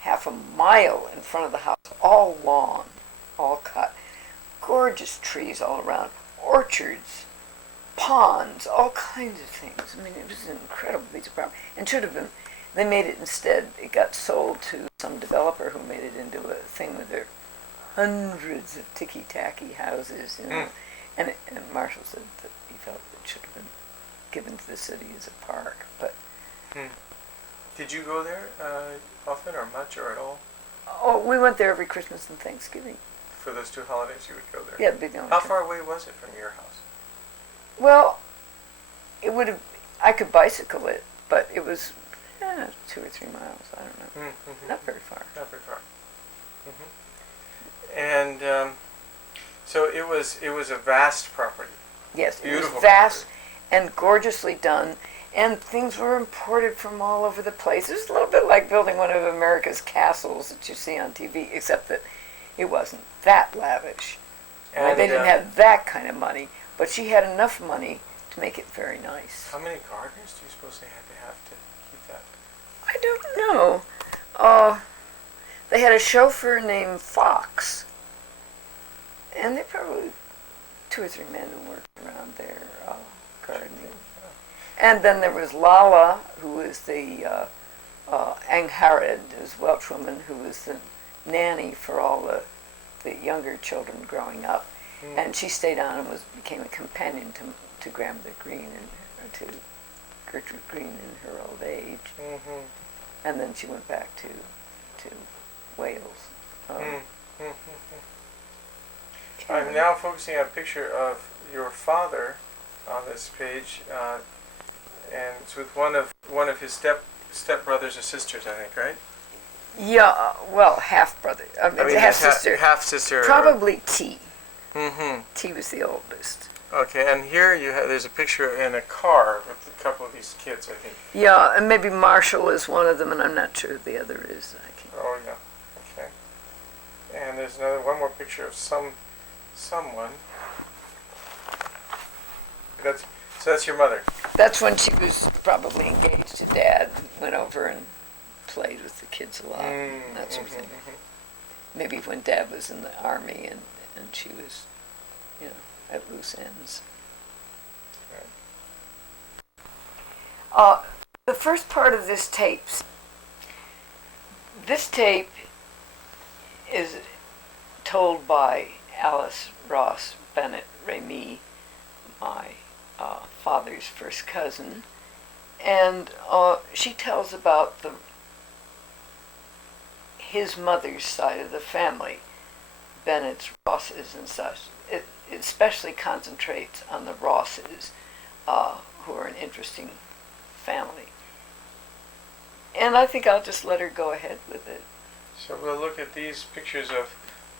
half a mile in front of the house, all lawn, all cut. Gorgeous trees all around, orchards, ponds, all kinds of things. I mean, it was an incredible piece of property. And should have been, they made it instead, it got sold to some developer who made it into a thing with their hundreds of ticky-tacky houses, you know. And Marshall said that he felt it should have been given to the city as a park, but Did you go there often or much or at all? oh, we went there every Christmas and Thanksgiving. For those two holidays you would go there? Yeah, big one. How far away was it from your house? Well, it would have. I could bicycle it, but it was 2 or 3 miles. I don't know. Mm-hmm. Not very far. Not very far. Mm-hmm. And so it was a vast property. Yes, it Beautiful was vast and gorgeously done, and things were imported from all over the place. It was a little bit like building one of America's castles that you see on TV, except that it wasn't that lavish. And they didn't have that kind of money, but she had enough money to make it very nice. How many gardeners do you suppose they had to keep that? I don't know. They had a chauffeur named Fox, and they probably 2 or 3 men who worked around there gardening. And then there was Lala, who was the Angharad, this Welsh woman, who was the nanny for all the younger children growing up. And she stayed on and became a companion to Grandmother Green and to Gertrude Green in her old age, and then she went back to Wales. I'm now focusing on a picture of your father on this page, and it's with one of his step brothers or sisters, I think, right? Yeah, well, half brother. I mean half sister. Half sister. Probably T. Mm-hmm. T was the oldest. Okay, and here there's a picture in a car with a couple of these kids, I think. Yeah, and maybe Marshall is one of them, and I'm not sure who the other is. Oh yeah. Okay. And there's one more picture of someone. That's your mother. That's when she was probably engaged to Dad, and went over and played with the kids a lot, that sort of thing. Maybe when Dad was in the Army and she was, at loose ends. Right. The first part of this tape is told by Alice Ross Bennett Remy, my father's first cousin, and she tells about his mother's side of the family, Bennett's, Rosses, and such. It especially concentrates on the Rosses, who are an interesting family. And I think I'll just let her go ahead with it. So we'll look at these pictures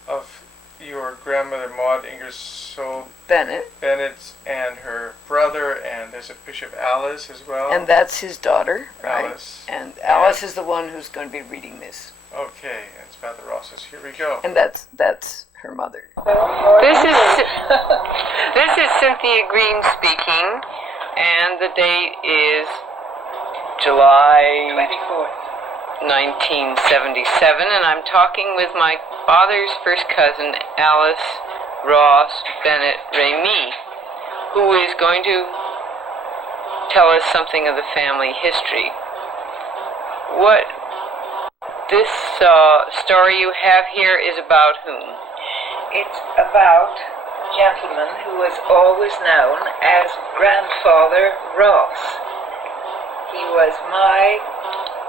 of your grandmother Maud Ingersoll Bennett, and her brother, and there's a picture of Alice as well. and that's his daughter, right? Alice. And Alice is the one who's going to be reading this. Okay, it's about the Rosses. Here we go. And that's her mother. This is Cynthia Green speaking, and the date is July 24th. 1977, and I'm talking with my father's first cousin, Alice Ross Bennett Remy, who is going to tell us something of the family history. What this story you have here is about whom? It's about a gentleman who was always known as Grandfather Ross. He was my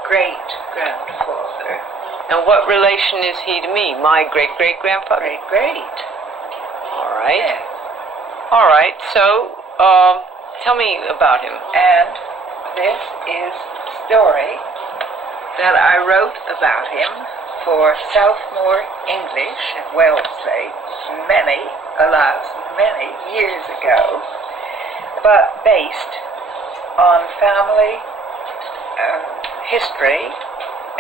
great-grandfather. And what relation is he to me? My great-great-grandfather? Great. All right. Yeah. All right, so tell me about him. And this is the story that I wrote about him for Southmore English at Wellesley many years ago, but based on family history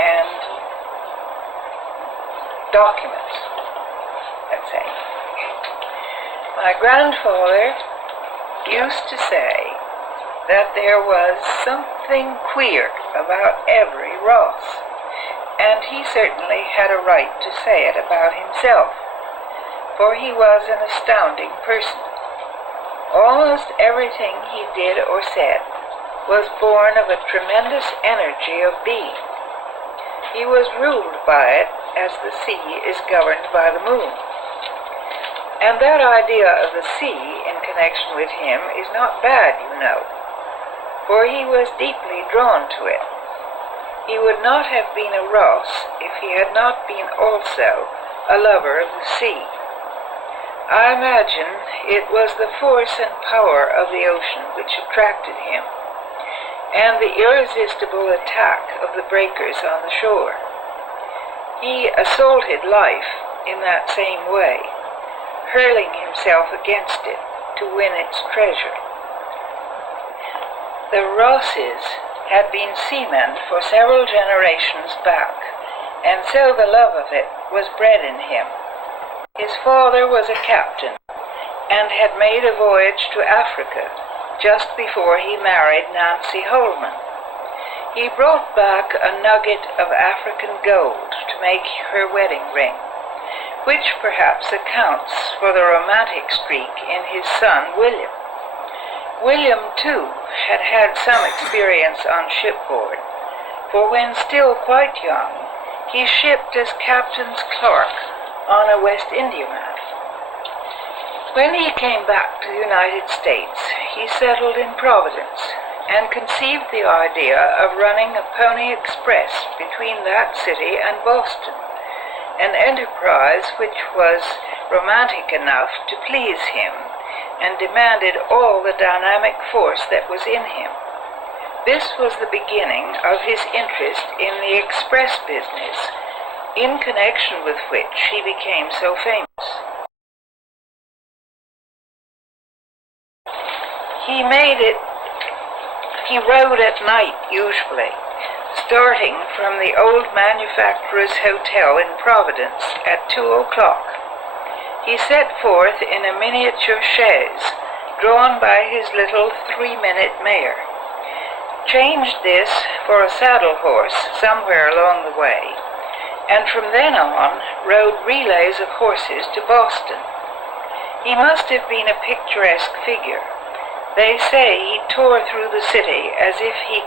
and documents, let's say. My grandfather used to say that there was something queer about every Ross, and he certainly had a right to say it about himself, for he was an astounding person. Almost everything he did or said was born of a tremendous energy of being. He was ruled by it as the sea is governed by the moon. And that idea of the sea in connection with him is not bad, for he was deeply drawn to it. He would not have been a Ross if he had not been also a lover of the sea. I imagine it was the force and power of the ocean which attracted him, and the irresistible attack of the breakers on the shore. He assaulted life in that same way, hurling himself against it to win its treasure. The Rosses had been seamen for several generations back, and so the love of it was bred in him. His father was a captain, and had made a voyage to Africa just before he married Nancy Holman. He brought back a nugget of African gold to make her wedding ring, which perhaps accounts for the romantic streak in his son William. William, too, had had some experience on shipboard, for when still quite young, he shipped as captain's clerk on a West Indiaman. When he came back to the United States, he settled in Providence and conceived the idea of running a pony express between that city and Boston, an enterprise which was romantic enough to please him and demanded all the dynamic force that was in him. This was the beginning of his interest in the express business, in connection with which he became so famous. He rode at night usually, starting from the old manufacturer's hotel in Providence at 2 o'clock. He set forth in a miniature chaise, drawn by his little 3-minute mare, changed this for a saddle horse somewhere along the way, and from then on rode relays of horses to Boston. He must have been a picturesque figure. They say he tore through the city as if he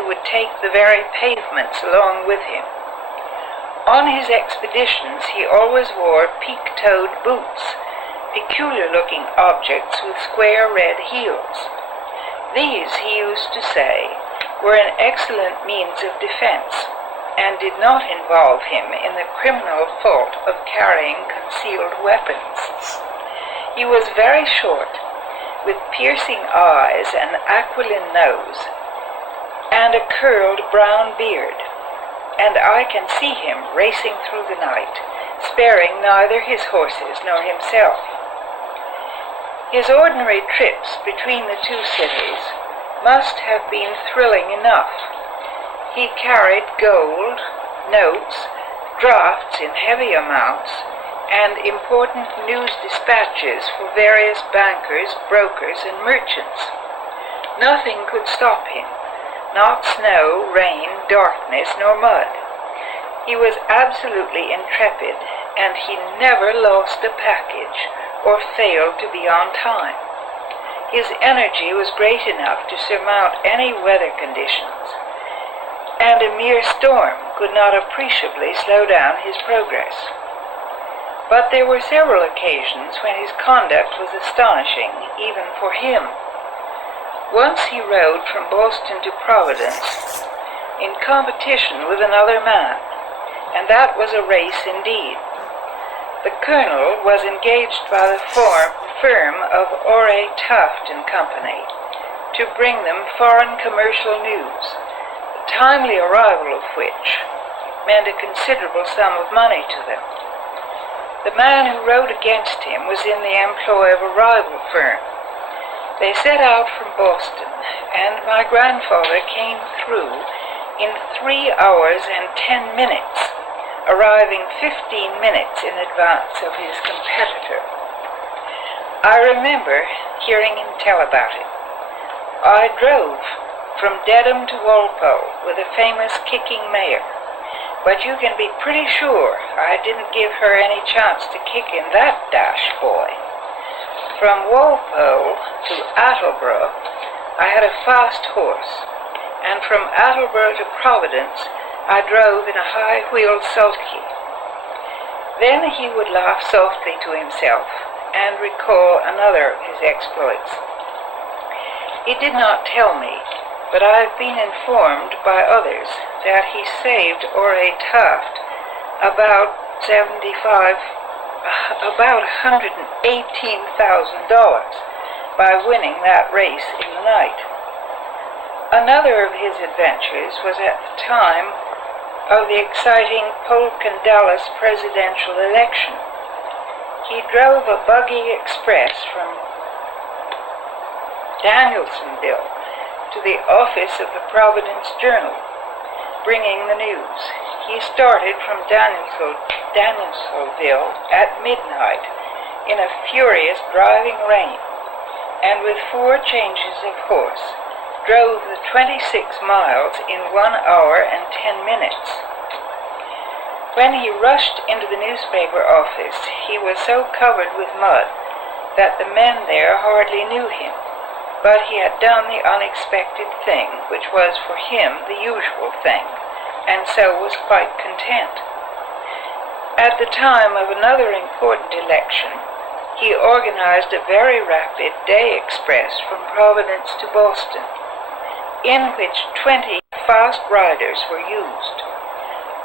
would take the very pavements along with him. On his expeditions he always wore peak-toed boots, peculiar-looking objects with square red heels. These, he used to say, were an excellent means of defense, and did not involve him in the criminal fault of carrying concealed weapons. He was very short, with piercing eyes, an aquiline nose, and a curled brown beard, and I can see him racing through the night, sparing neither his horses nor himself. His ordinary trips between the two cities must have been thrilling enough. He carried gold, notes, drafts in heavy amounts, and important news dispatches for various bankers, brokers, and merchants. Nothing could stop him, not snow, rain, darkness, nor mud. He was absolutely intrepid, and he never lost a package or failed to be on time. His energy was great enough to surmount any weather conditions, and a mere storm could not appreciably slow down his progress. But there were several occasions when his conduct was astonishing, even for him. Once he rode from Boston to Providence in competition with another man, and that was a race indeed. The colonel was engaged by the firm of Ore, Taft and Company to bring them foreign commercial news, the timely arrival of which meant a considerable sum of money to them. The man who rode against him was in the employ of a rival firm. They set out from Boston, and my grandfather came through in 3 hours and 10 minutes, arriving 15 minutes in advance of his competitor. I remember hearing him tell about it. I drove from Dedham to Walpole with a famous kicking mare, but you can be pretty sure I didn't give her any chance to kick in that dash, boy. From Walpole to Attleborough, I had a fast horse, and from Attleborough to Providence, I drove in a high-wheeled sulky. Then he would laugh softly to himself and recall another of his exploits. He did not tell me, but I have been informed by others that he saved Ore Taft about $118,000 by winning that race in the night. Another of his adventures was at the time of the exciting Polk and Dallas presidential election. He drove a buggy express from Danielsonville to the office of the Providence Journal, bringing the news. He started from Danielsonville at midnight in a furious driving rain, and with 4 changes of horse, drove the 26 miles in 1 hour and 10 minutes. When he rushed into the newspaper office, he was so covered with mud that the men there hardly knew him. But he had done the unexpected thing, which was for him the usual thing, and so was quite content. At the time of another important election, he organized a very rapid day express from Providence to Boston, in which 20 fast riders were used.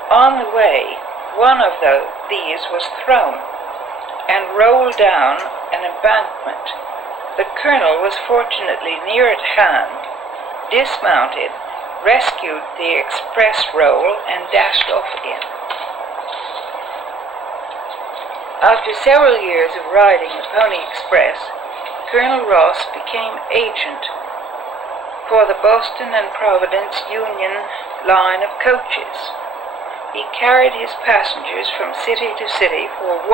On the way, one of these was thrown and rolled down an embankment. The colonel was fortunately near at hand, dismounted, rescued the express roll, and dashed off again. After several years of riding the Pony Express, Colonel Ross became agent for the Boston and Providence Union line of coaches. He carried his passengers from city to city for $1.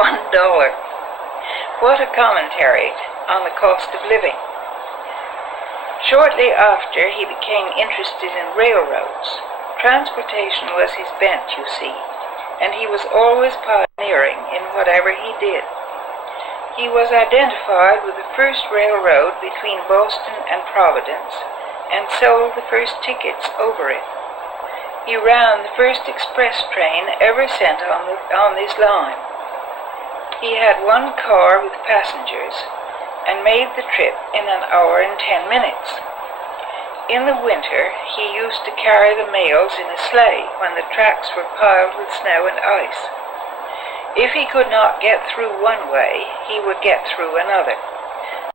What a commentary on the cost of living. Shortly after, he became interested in railroads. Transportation was his bent, you see, and he was always pioneering in whatever he did. He was identified with the first railroad between Boston and Providence and sold the first tickets over it. He ran the first express train ever sent on this line. He had one car with passengers and made the trip in an hour and 10 minutes. In the winter, he used to carry the mails in a sleigh when the tracks were piled with snow and ice. If he could not get through one way, he would get through another,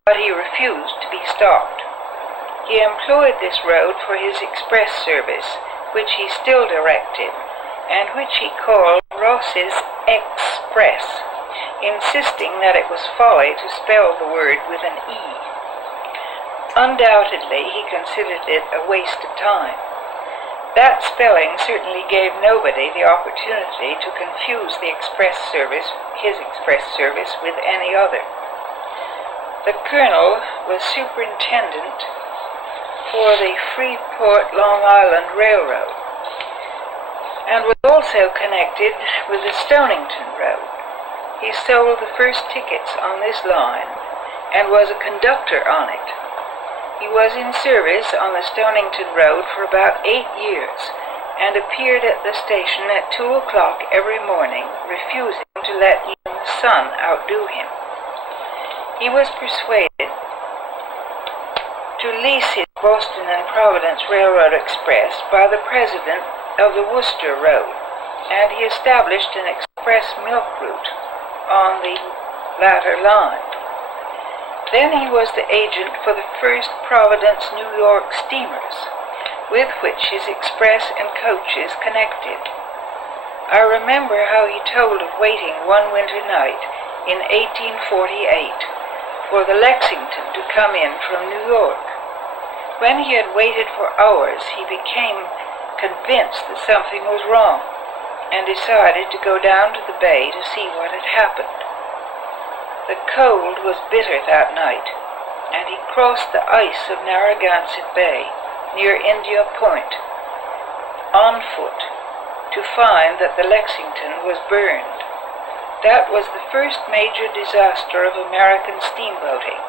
but he refused to be stopped. He employed this road for his express service, which he still directed, and which he called Ross's Express, insisting that it was folly to spell the word with an E. Undoubtedly, he considered it a waste of time. That spelling certainly gave nobody the opportunity to confuse his express service, with any other. The colonel was superintendent for the Freeport Long Island Railroad and was also connected with the Stonington Road. He sold the first tickets on this line and was a conductor on it. He was in service on the Stonington Road for about 8 years and appeared at the station at 2 o'clock every morning, refusing to let even the sun outdo him. He was persuaded to lease his Boston and Providence Railroad Express by the president of the Worcester Road, and he established an express milk route on the latter line. Then he was the agent for the first Providence, New York steamers, with which his express and coaches connected. I remember how he told of waiting one winter night in 1848 for the Lexington to come in from New York. When he had waited for hours, he became convinced that something was wrong and decided to go down to the bay to see what had happened. The cold was bitter that night, and he crossed the ice of Narragansett Bay near India Point on foot to find that the Lexington was burned. That was the first major disaster of American steamboating,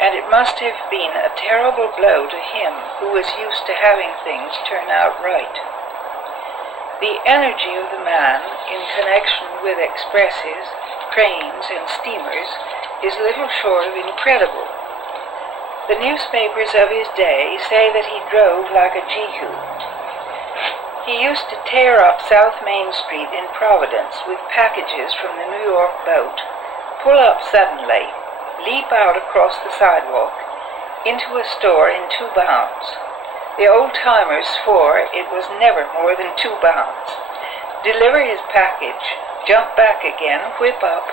and it must have been a terrible blow to him who was used to having things turn out right. The energy of the man in connection with expresses, trains, and steamers is little short of incredible. The newspapers of his day say that he drove like a Jehu. He used to tear up South Main Street in Providence with packages from the New York boat, pull up suddenly, leap out across the sidewalk into a store in 2 bounds. The old-timers swore it was never more than 2 bounds. Deliver his package, jump back again, whip up,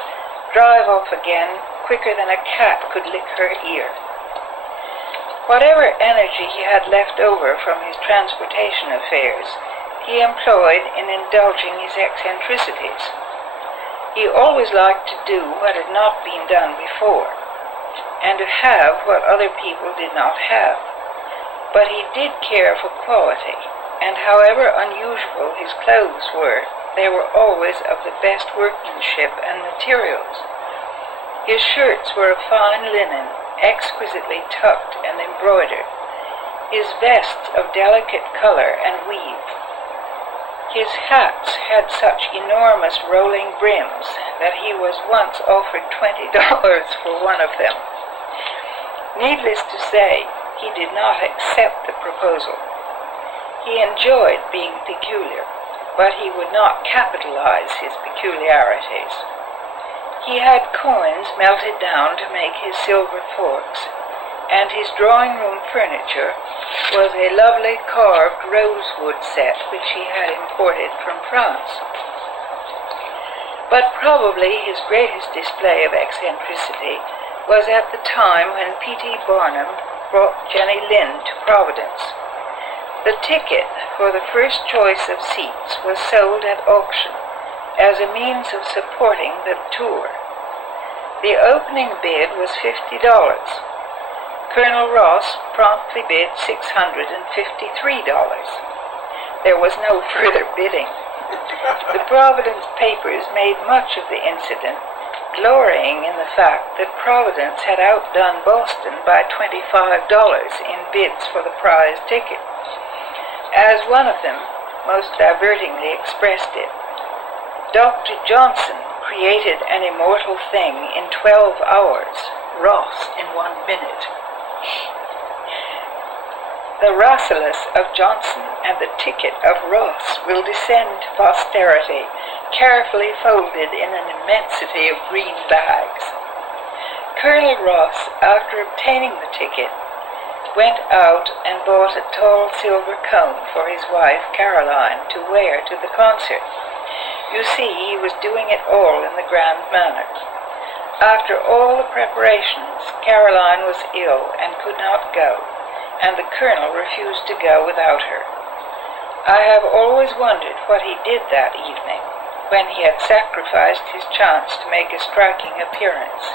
drive off again, quicker than a cat could lick her ear. Whatever energy he had left over from his transportation affairs, he employed in indulging his eccentricities. He always liked to do what had not been done before, and to have what other people did not have. But he did care for quality, and however unusual his clothes were, they were always of the best workmanship and materials. His shirts were of fine linen, exquisitely tucked and embroidered, his vests of delicate color and weave. His hats had such enormous rolling brims that he was once offered $20 for one of them. Needless to say, he did not accept the proposal. He enjoyed being peculiar, but he would not capitalize his peculiarities. He had coins melted down to make his silver forks, and his drawing room furniture was a lovely carved rosewood set which he had imported from France. But probably his greatest display of eccentricity was at the time when P.T. Barnum brought Jenny Lind to Providence. The ticket for the first choice of seats was sold at auction as a means of supporting the tour. The opening bid was $50. Colonel Ross promptly bid $653. There was no further bidding. The Providence papers made much of the incident, glorying in the fact that Providence had outdone Boston by $25 in bids for the prize ticket. As one of them most divertingly expressed it, Dr. Johnson created an immortal thing in 12 hours, Ross in 1 minute. The Rasselas of Johnson and the ticket of Ross will descend to posterity, carefully folded in an immensity of green bags. Colonel Ross, after obtaining the ticket, went out and bought a tall silver comb for his wife Caroline to wear to the concert. You see, he was doing it all in the grand manner. After all the preparations, Caroline was ill and could not go, and the colonel refused to go without her. I have always wondered what he did that evening, when he had sacrificed his chance to make a striking appearance.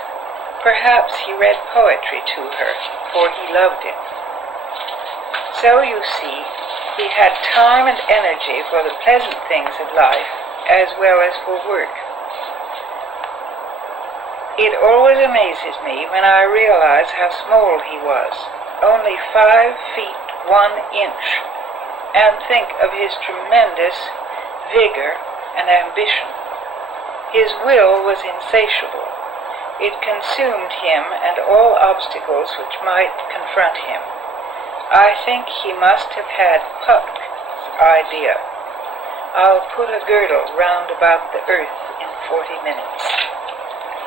Perhaps he read poetry to her, for he loved it. So you see, he had time and energy for the pleasant things of life, as well as for work. It always amazes me when I realize how small he was, only 5 feet 1 inch, and think of his tremendous vigor and ambition. His will was insatiable. It consumed him and all obstacles which might confront him. I think he must have had Puck's idea. I'll put a girdle round about the earth in 40 minutes.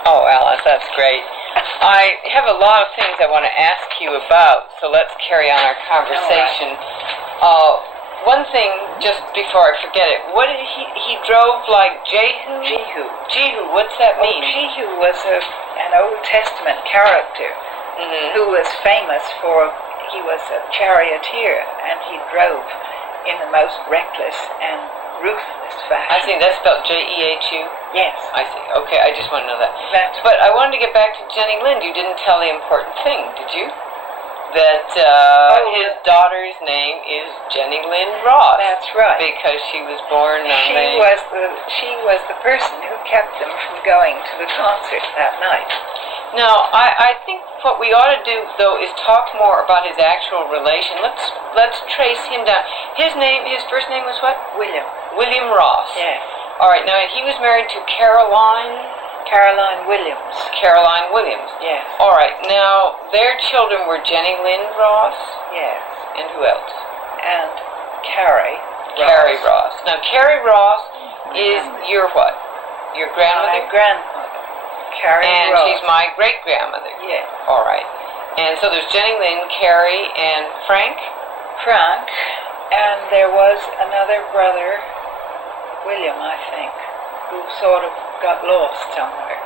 Oh, Alice, that's great. I have a lot of things I want to ask you about, so let's carry on our conversation. One thing, just before I forget it, what did he drove like Jehu? Jehu. Jehu, what's that mean? Jehu was an Old Testament character who was famous for, he was a charioteer, and he drove in the most reckless and ruthless fashion. I see, that's spelled Jehu? Yes. I see. Okay, I just want to know that. That's But I wanted to get back to Jenny Lind. You didn't tell the important thing, did you? That his daughter's name is Jenny Lind Ross. That's right. Because she was born on She was the person who kept them from going to the concert that night. Now, I think what we ought to do, though, is talk more about his actual relation. Let's trace him down. His first name was what? William. William Ross. Yes. All right. Now he was married to Caroline Williams. Caroline Williams. Yes. All right. Now their children were Jenny Lind Ross. Yes. And who else? And Carrie Ross. Carrie Ross. Now Carrie Ross is your what? Your grandmother? My grandmother. Carrie and Ross. she's my great-grandmother. Yes. All right. And so there's Jenny Lind, Carrie, and Frank? Frank. And there was another brother, William, I think, who sort of got lost somewhere.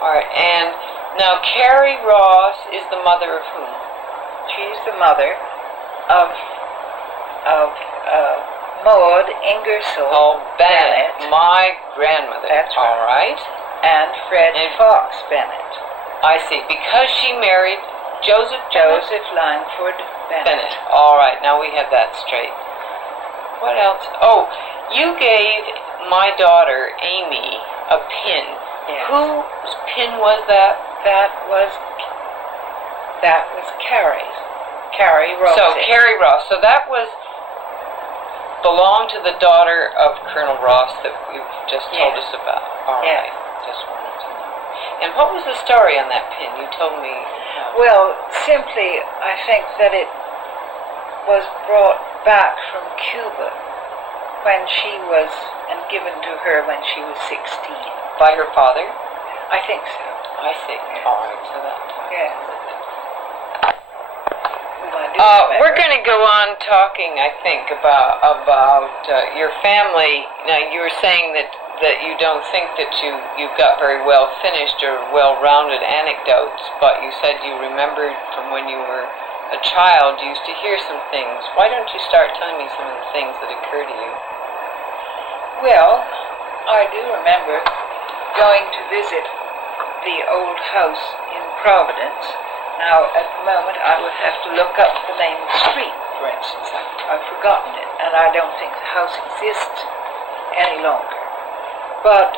All right. And now Carrie Ross is the mother of whom? She's the mother of Maud Ingersoll Bennett. My grandmother. That's right. All right. And Fred Fox Bennett. I see. Because she married Joseph Langford Bennett. All right. Now we have that straight. What else? Oh, you gave my daughter, Amy, a pin. Yes. Whose pin was that? That was Carrie's. Carrie Ross. So, Carrie Ross. So that was belonged to the daughter of Colonel Ross that you've just told Yes. us about. All Yes. right. Just wanted to know. And what was the story on that pin? You told me. Well, simply, I think that it was brought back from Cuba when she was, and given to her when she was 16. By her father? I think so. I see. All right. So that. Yes. Well, I do remember. We're going to go on talking, I think, about your family. Now, you were saying that you don't think that you've got very well finished or well-rounded anecdotes, but you said you remembered from when you were a child, you used to hear some things. Why don't you start telling me some of the things that occur to you? Well, I do remember going to visit the old house in Providence. Now, at the moment, I would have to look up the name of the street, for instance. I've forgotten it, and I don't think the house exists any longer. But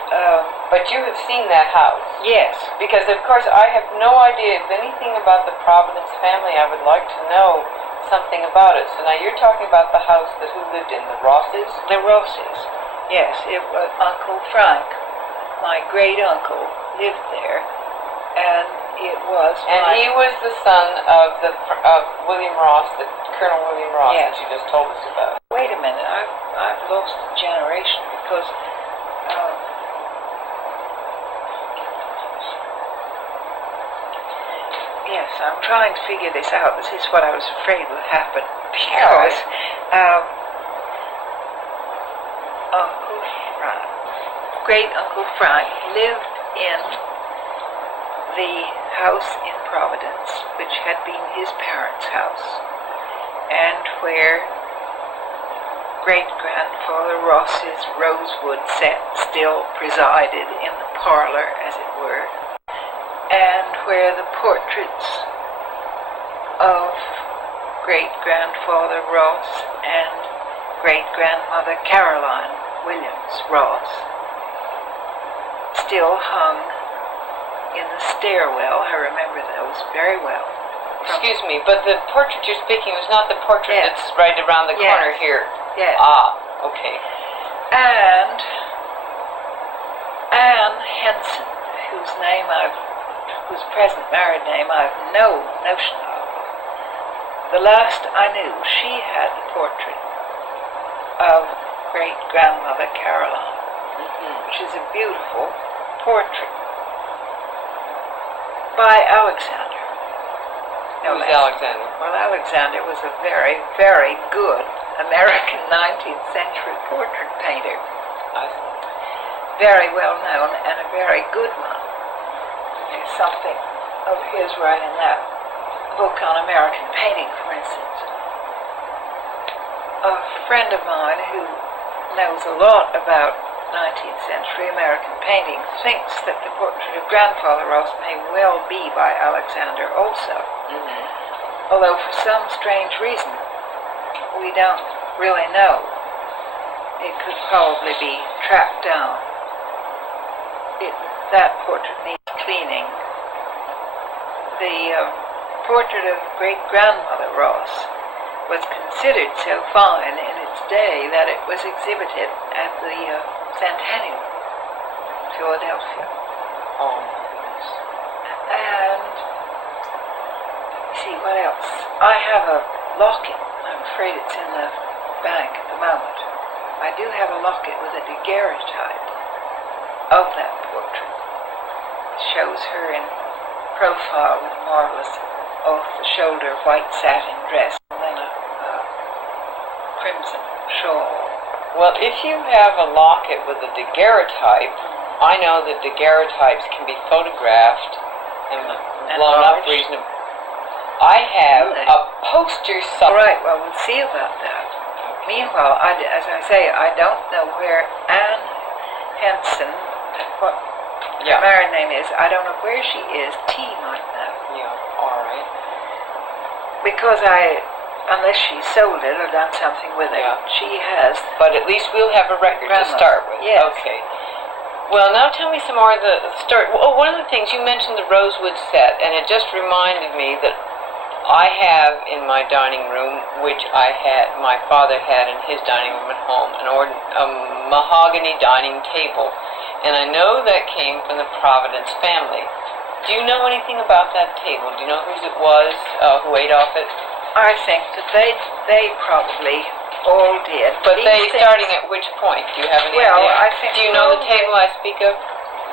you have seen that house. yes, Because, of course, I have no idea of anything about the Providence family. I would like to know something about it. So now you're talking about the house that who lived in, the Rosses? the Rosses. Yes, it was Uncle Frank, my great uncle, lived there, and it was. And he was the son of William Ross, the Colonel William Ross Yes. that you just told us about. Wait a minute, I've lost a generation because. Yes, I'm trying to figure this out. This is what I was afraid would happen because Uncle Frank, great Uncle Frank, lived in the house in Providence, which had been his parents' house, and where great-grandfather Ross's rosewood set still presided in the parlor, as it were, and where the portraits of great-grandfather Ross and great-grandmother Caroline Williams Ross still hung in the stairwell. I remember those very well. Excuse me, but the portrait you're speaking was not the portrait Yes. that's right around the Yes. corner here. Yes. Ah, okay. And Anne Henson, whose present married name I've no notion of. The last I knew, she had the portrait of great-grandmother Caroline, which is a beautiful portrait by Alexander. No Who's less. Alexander? Well, Alexander was a very, very good American 19th century portrait painter. I see. Very well known and a very good one. There's something of his right in that book on American painting, for instance. A friend of mine who knows a lot about 19th century American painting thinks that the portrait of Grandfather Ross may well be by Alexander also. Although for some strange reason we don't really know. It could probably be tracked down. That portrait needs cleaning. The portrait of great-grandmother Ross was considered so fine in its day that it was exhibited at the Centennial in Philadelphia. Oh, my goodness. And let me see what else. I have a locket. I'm afraid it's in the bank at the moment. I do have a locket with a daguerreotype of that portrait. It shows her in profile with a marvelous off-the-shoulder white satin dress and then a crimson shawl. Well, if you have a locket with a daguerreotype, I know that daguerreotypes can be photographed and blown up enlarged. reasonably. I have Really? a poster All size. right, well, we'll see about that. Meanwhile, as I say, I don't know where Anne Henson, what her married name is, I don't know where she is. T might know. Yeah, all right. Because unless she sold it or done something with it, Yeah. she has. But at least we'll have a record to Grandma. start with. Yes. Okay. Well, now tell me some more of the story. Oh, one of the things, you mentioned the rosewood set, and it just reminded me that I have in my dining room, which my father had in his dining room at home, a mahogany dining table. And I know that came from the Providence family. Do you know anything about that table? Do you know whose it was, who ate off it? I think that they probably all did. But starting at which point? Do you have any idea? Well, I think... Do you know the table I speak of?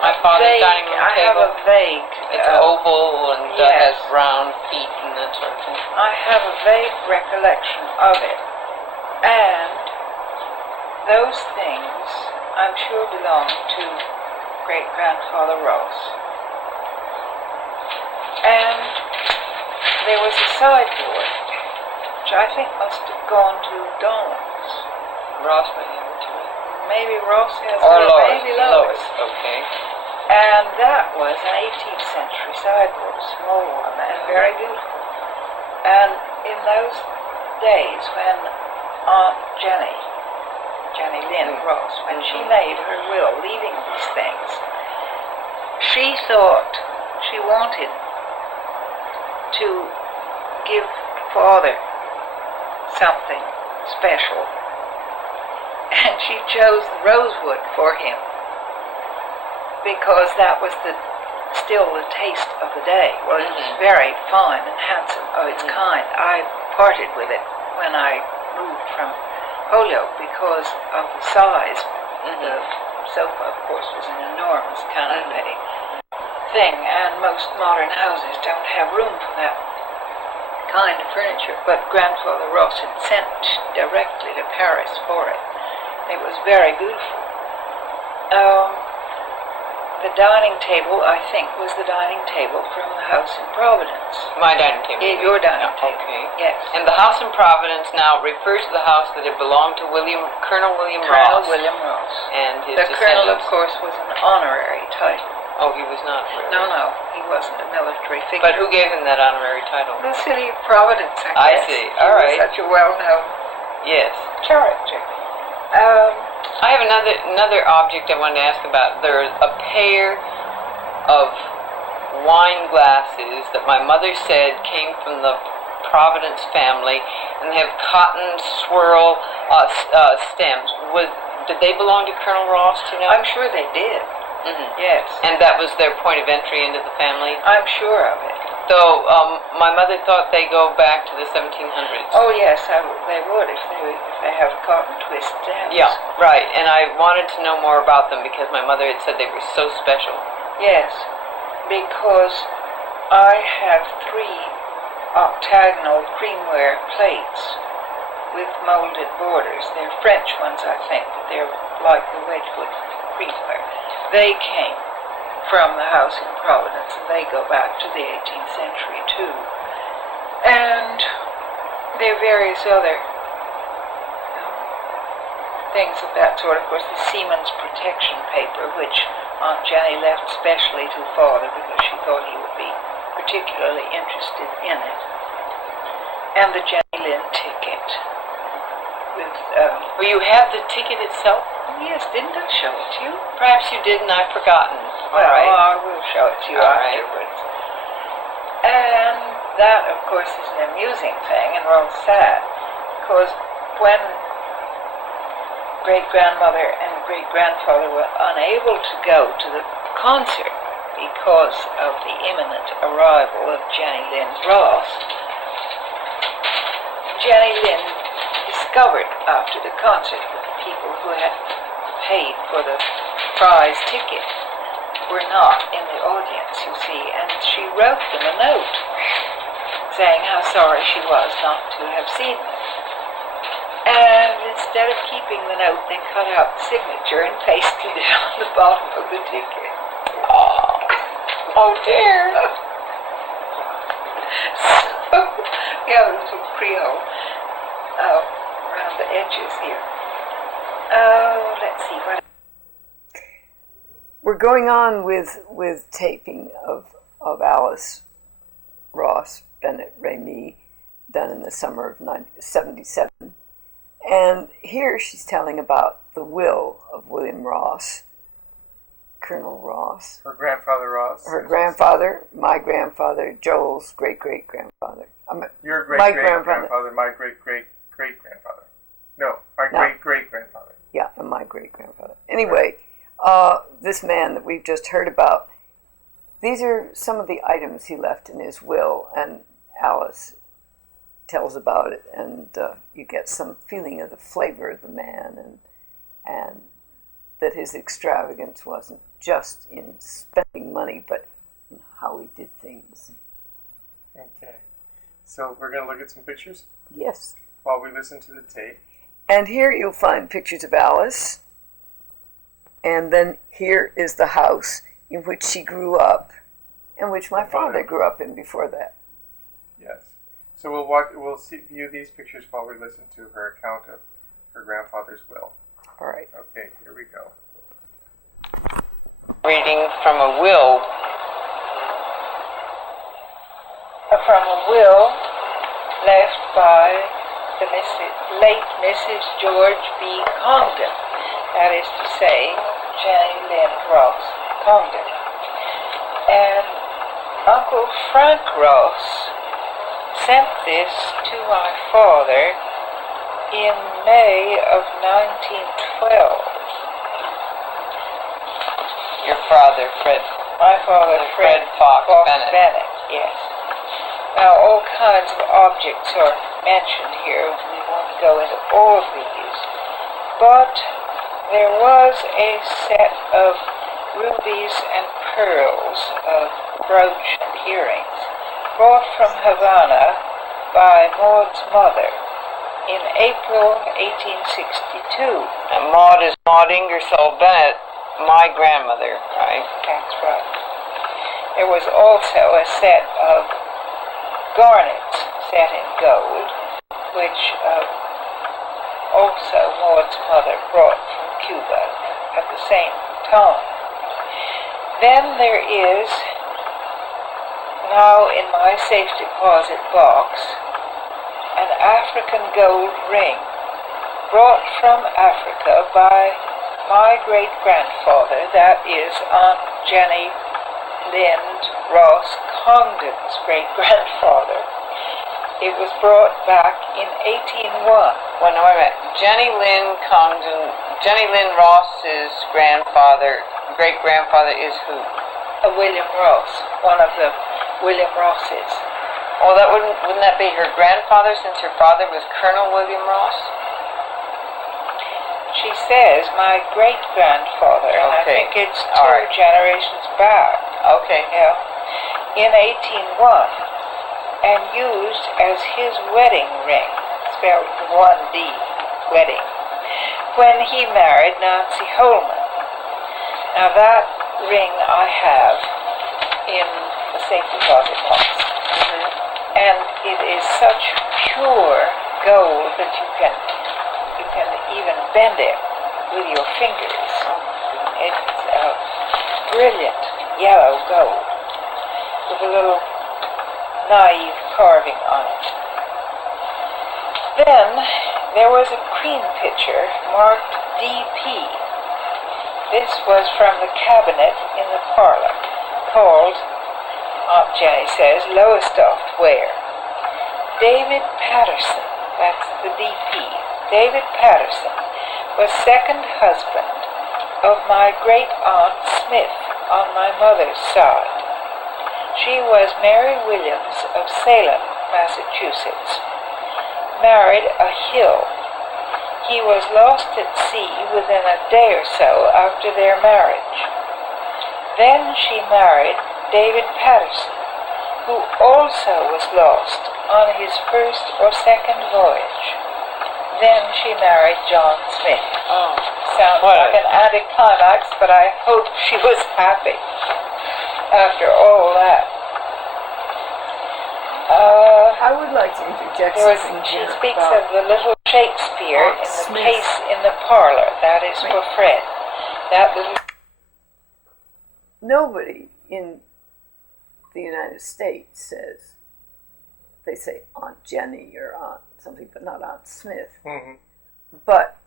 My father's dining room I table? have a vague... It's oval and yes. has round feet and that sort of thing. I have a vague recollection of it. And those things, I'm sure, belong to great-grandfather Ross. And there was a sideboard, which I think must have gone to Donald's. Ross may have it too. Maybe Ross has it, or Lois. maybe Lois. Okay. And that was an 18th century sideboard, a small one, and very beautiful. And in those days when Aunt Jenny Lynn Ross, when she made her will leaving these things, she thought she wanted to give Father something special. And she chose the rosewood for him because that was still the taste of the day. Well, it was very fine and handsome of its kind. I parted with it when I moved from Holyoke because of the size. The sofa, of course, was an enormous canopy thing, and most modern houses don't have room for that kind of furniture. But Grandfather Ross had sent directly to Paris for it. It was very beautiful. The dining table, I think, was the dining table from the house in Providence. My dining table? Yeah, your dining table. Okay. Yes. And the house in Providence now refers to the house that had belonged to Colonel William Ross. Colonel William Ross. And his The colonel, of descendants. course, was an honorary title. Oh, he was not really. No, he wasn't a military figure. But who gave him that honorary title? The city of Providence, I I guess. see. He All was right. such a well-known Yes. character. I have another object I wanted to ask about. There's a pair of wine glasses that my mother said came from the Providence family, and they have cotton swirl stems. Did they belong to Colonel Ross, do you know? I'm sure they did. Yes. And that was their point of entry into the family? I'm sure of it. Though my mother thought they go back to the 1700s. Oh yes, they would if they have cotton twist stems. Yeah, right. And I wanted to know more about them because my mother had said they were so special. Yes, because I have 3 octagonal creamware plates with molded borders. They're French ones, I think, but they're like the Wedgwood creamware. They came from the house in Providence, and they go back to the 18th century too. And there are various other things of that sort. Of course, the Seaman's protection paper, which Aunt Jenny left specially to Father because she thought he would be particularly interested in it. And the Jenny Lynn ticket. With, Well, you have the ticket itself? yes, didn't I show it to you? Perhaps you did and I've forgotten. Well, All right. I will show it to you All right. afterwards. And that, of course, is an amusing thing and rather sad, because when great-grandmother and great-grandfather were unable to go to the concert because of the imminent arrival of Jenny Lynn Ross, Jenny Lynn discovered after the concert that the people who had paid for the prize ticket were not in the audience, you see, and she wrote them a note saying how sorry she was not to have seen them. And instead of keeping the note, they cut out the signature and pasted it on the bottom of the ticket. Oh dear. So, yeah, a little Creole around the edges here. Oh, let's see what. We're going on with taping of Alice Ross Bennett Ramey, done in the summer of 1977. And here she's telling about the will of William Ross, Colonel Ross. Her grandfather Ross. Her grandfather, my grandfather, Joel's great-great-grandfather. Your My great-great-grandfather, my great-great-great-grandfather. No, my No. great-great-grandfather. Yeah, and my great-grandfather. Anyway, this man that we've just heard about, these are some of the items he left in his will, and Alice tells about it, and you get some feeling of the flavor of the man, and that his extravagance wasn't just in spending money, but in how he did things. Okay. So we're going to look at some pictures Yes. while we listen to the tape. And here you'll find pictures of Alice, and then here is the house in which she grew up, and which my father grew up in before that. Yes. So we'll view these pictures while we listen to her account of her grandfather's will. All right. Okay, here we go. Reading from a will. From a will left by the late Mrs. George B. Congdon, that is to say, Jenny Lynn Ross Congdon. And Uncle Frank Ross sent this to my father in May of 1912. Your father, Fred. My father, Fred Fox Bennett. Yes. Now, all kinds of objects are mentioned here. We won't go into all of these. But there was a set of rubies and pearls, of brooch and earrings, brought from Havana by Maud's mother in April 1862. And Maud is Maud Ingersoll Bennett, my grandmother, right? That's right. There was also a set of garnets set in gold, which also Maud's mother brought from Cuba at the same time. Then there is, now in my safe deposit box, an African gold ring brought from Africa by my great-grandfather, that is Aunt Jenny Lynn Ross Congdon's great-grandfather. It was brought back in 1801. Well, no, wait a minute. Jenny Lynn Ross's great-grandfather is who? William Ross, one of the William Rosses. Well, wouldn't that be her grandfather, since her father was Colonel William Ross? She says my great-grandfather, and I Okay. think it's All two right. generations back. Okay. Yeah, in 1801, and used as his wedding ring, spelled 1D, wedding, when he married Nancy Holman. Now that ring I have in the safe deposit box, and it is such pure gold that you can even bend it with your fingers. It's brilliant yellow gold with a little naive carving on it. Then there was a cream pitcher marked DP. This was from the cabinet in the parlor, called, Aunt Jenny says, Lowestoft ware. David Patterson, that's the DP. David Patterson was second husband of my great-aunt Smith on my mother's side. She was Mary Williams of Salem, Massachusetts. Married a Hill. He was lost at sea within a day or so after their marriage. Then she married David Patterson, who also was lost on his first or second voyage. Then she married John Smith. Oh. Sounds What? like an anticlimax, but I hope she was happy after all that. I would like to interject something She here speaks about of the little Shakespeare Aunt in the Smith. case in the parlor. That is for Fred. That little nobody in the United States says, they say Aunt Jenny or Aunt something, but not Aunt Smith. Mm-hmm. But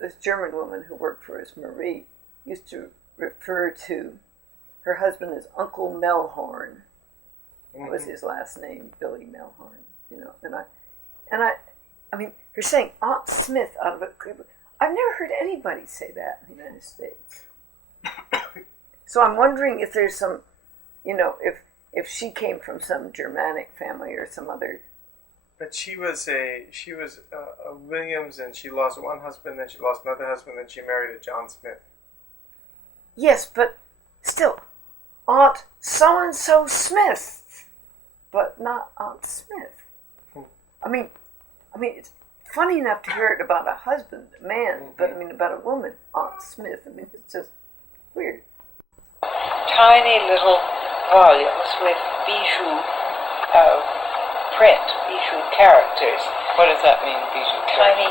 this German woman who worked for us, Marie, used to refer to her husband as Uncle Melhorn. was his last name, Billy Melhorn. You know, I mean, you're saying Aunt Smith out of it. I've never heard anybody say that in the United States. So I'm wondering if there's some, you know, if she came from some Germanic family or some other. But she was a Williams, and she lost one husband, then she lost another husband, then she married a John Smith. Yes, but still, Aunt so-and-so Smith, but not Aunt Smith. I mean, it's funny enough to hear it about a husband, a man, but I mean about a woman, Aunt Smith. I mean, it's just weird. Tiny little volumes with bijou print, bijou characters. What does that mean, bijou? Tiny,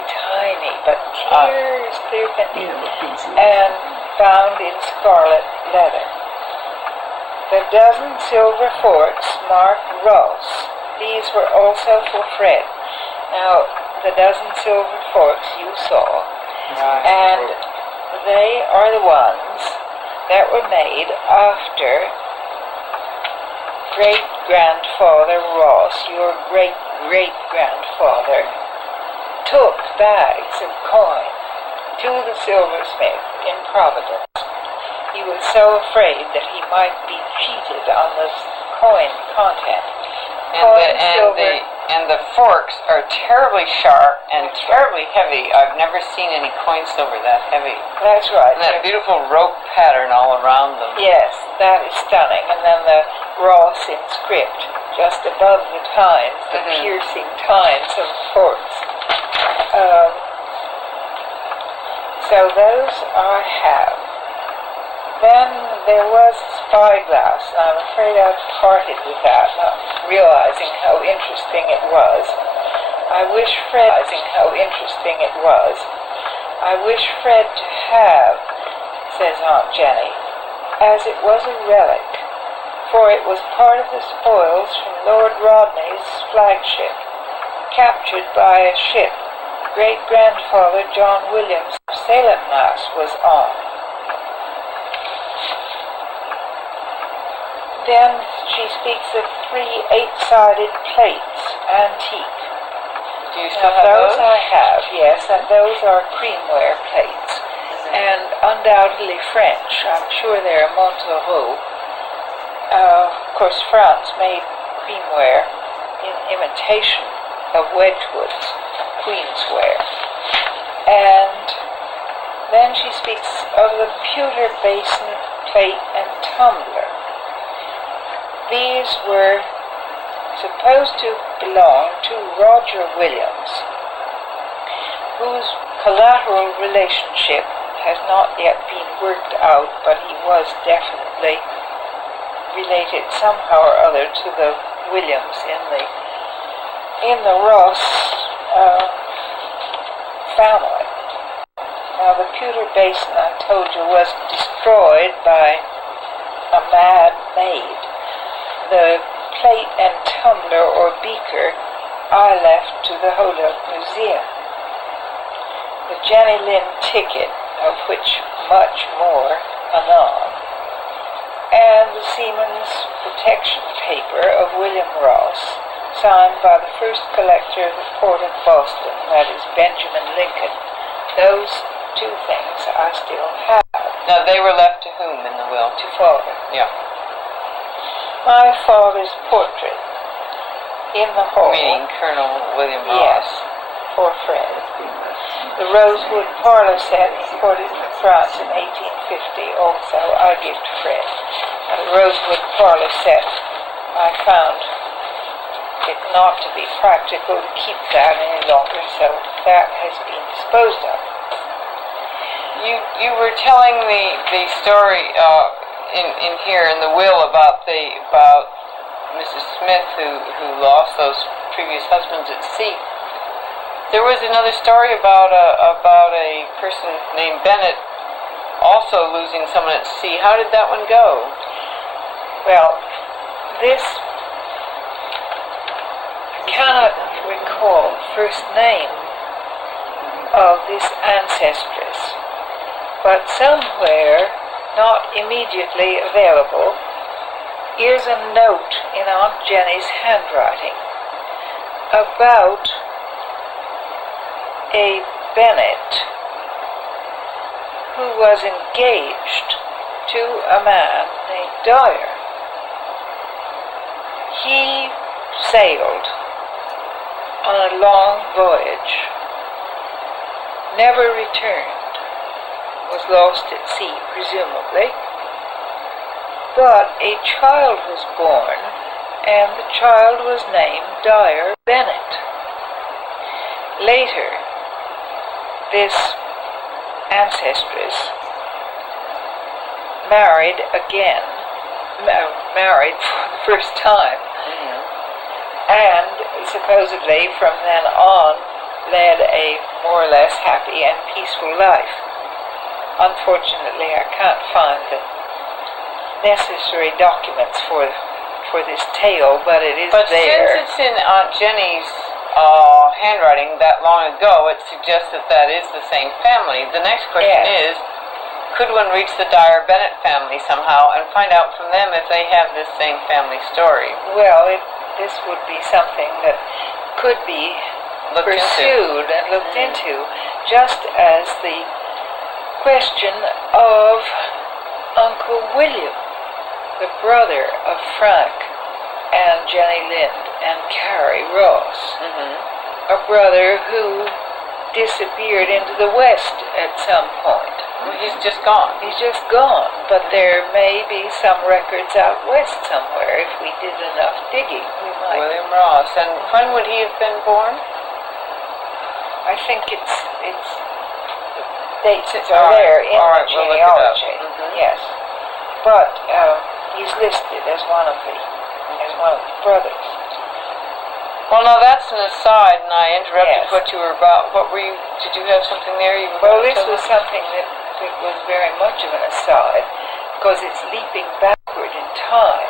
but clear as clear can be. You know what bijou is. And bound in scarlet leather. The dozen silver forks marked Ross. These were also for Fred. Now, the dozen silver forks you saw, and they are the ones that were made after great-grandfather Ross, your great-great-grandfather, took bags of coin to the silversmith in Providence. He was so afraid that he might be cheated on the coin content. And the forks are terribly sharp and terribly heavy. I've never seen any coin silver that heavy. That's right. And that beautiful rope pattern all around them. Yes, that is stunning. And then the Ross inscript just above the tines, the piercing tines of the forks. So those I have. Then there was a spyglass, and I'm afraid I parted with that, not realizing how interesting it was. I wish Fred to have, says Aunt Jenny, as it was a relic, for it was part of the spoils from Lord Rodney's flagship, captured by a ship great-grandfather John Williams' Salem mast was on. Then she speaks of 3 8-sided plates, antique. Do you still have those? those? I have, yes, and those are creamware plates, and undoubtedly French. I'm sure they're Montereau. Of course, France made creamware in imitation of Wedgwood's queensware. And then she speaks of the pewter basin, plate, and tumbler. These were supposed to belong to Roger Williams, whose collateral relationship has not yet been worked out, but he was definitely related somehow or other to the Williams in the Ross family. Now, the pewter basin, I told you, was destroyed by a mad maid. The plate and tumbler or beaker I left to the Holyoke Museum. The Jenny Lind ticket, of which much more anon, and the Seaman's protection paper of William Ross, signed by the first collector of the Port of Boston, that is Benjamin Lincoln. Those 2 things I still have. Now, they were left to whom in the will? To father. Yeah. My father's portrait in the hall. Meaning Colonel William Ross. Yes, for Fred. The rosewood parlor set imported from France in 1850 also I give to Fred. And the rosewood parlor set, I found it not to be practical to keep that any longer, so that has been disposed of. You were telling the story in here in the will about Mrs. Smith who lost those previous husbands at sea. There was another story about a person named Bennett also losing someone at sea. How did that one go? Well, this cannot recall the first name of this ancestress, but somewhere not immediately available, is a note in Aunt Jenny's handwriting about a Bennett who was engaged to a man named Dyer. He sailed on a long voyage, never returned, was lost at sea, presumably, but a child was born, and the child was named Dyer Bennett. Later, this ancestress married again, married for the first time, and supposedly from then on led a more or less happy and peaceful life. Unfortunately, I can't find the necessary documents for this tale, but it is But there. since it's in Aunt Jenny's handwriting that long ago, it suggests that that is the same family. The next question Yes. is, could one reach the Dyer Bennett family somehow and find out from them if they have this same family story? Well, this would be something that could be Looked into. pursued and looked into, just as the question of Uncle William, the brother of Frank and Jenny Lind and Carrie Ross, a brother who disappeared into the West at some point. Well, he's just gone. He's just gone, but there may be some records out west somewhere. If we did enough digging, we might. William Ross. And when would he have been born? I think it's dates All are right, there in all the right, we'll look it up. genealogy. Yes, but he's listed as one of the brothers. Well, now that's an aside, and I interrupted Yes. what you were about. What were you? Did you have something there? You were Well, going to this tell was us? something that was very much of an aside, because it's leaping backward in time.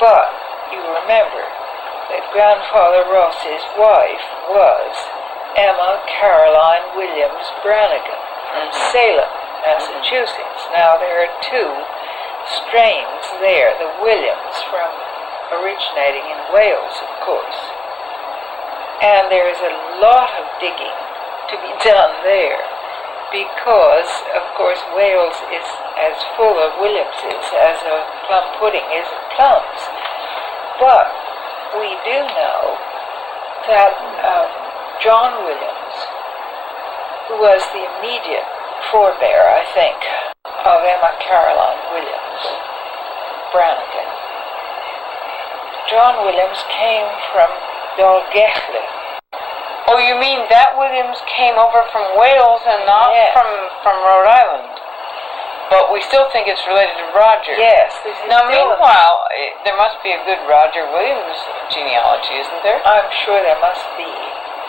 But you remember that Grandfather Ross's wife was Emma Caroline Williams Brannigan from Salem, Massachusetts. Now there are two strains there, the Williams originating in Wales, of course. And there is a lot of digging to be done there, because, of course, Wales is as full of Williamses as a plum pudding is of plums. But we do know that John Williams, who was the immediate forebear, I think, of Emma Caroline Williams Brannigan, John Williams came from Dalgechlin. Oh, you mean that Williams came over from Wales and not Yes. from Rhode Island? But we still think it's related to Roger. Yes, this is Now, still meanwhile, there must be a good Roger Williams genealogy, isn't there? I'm sure there must be.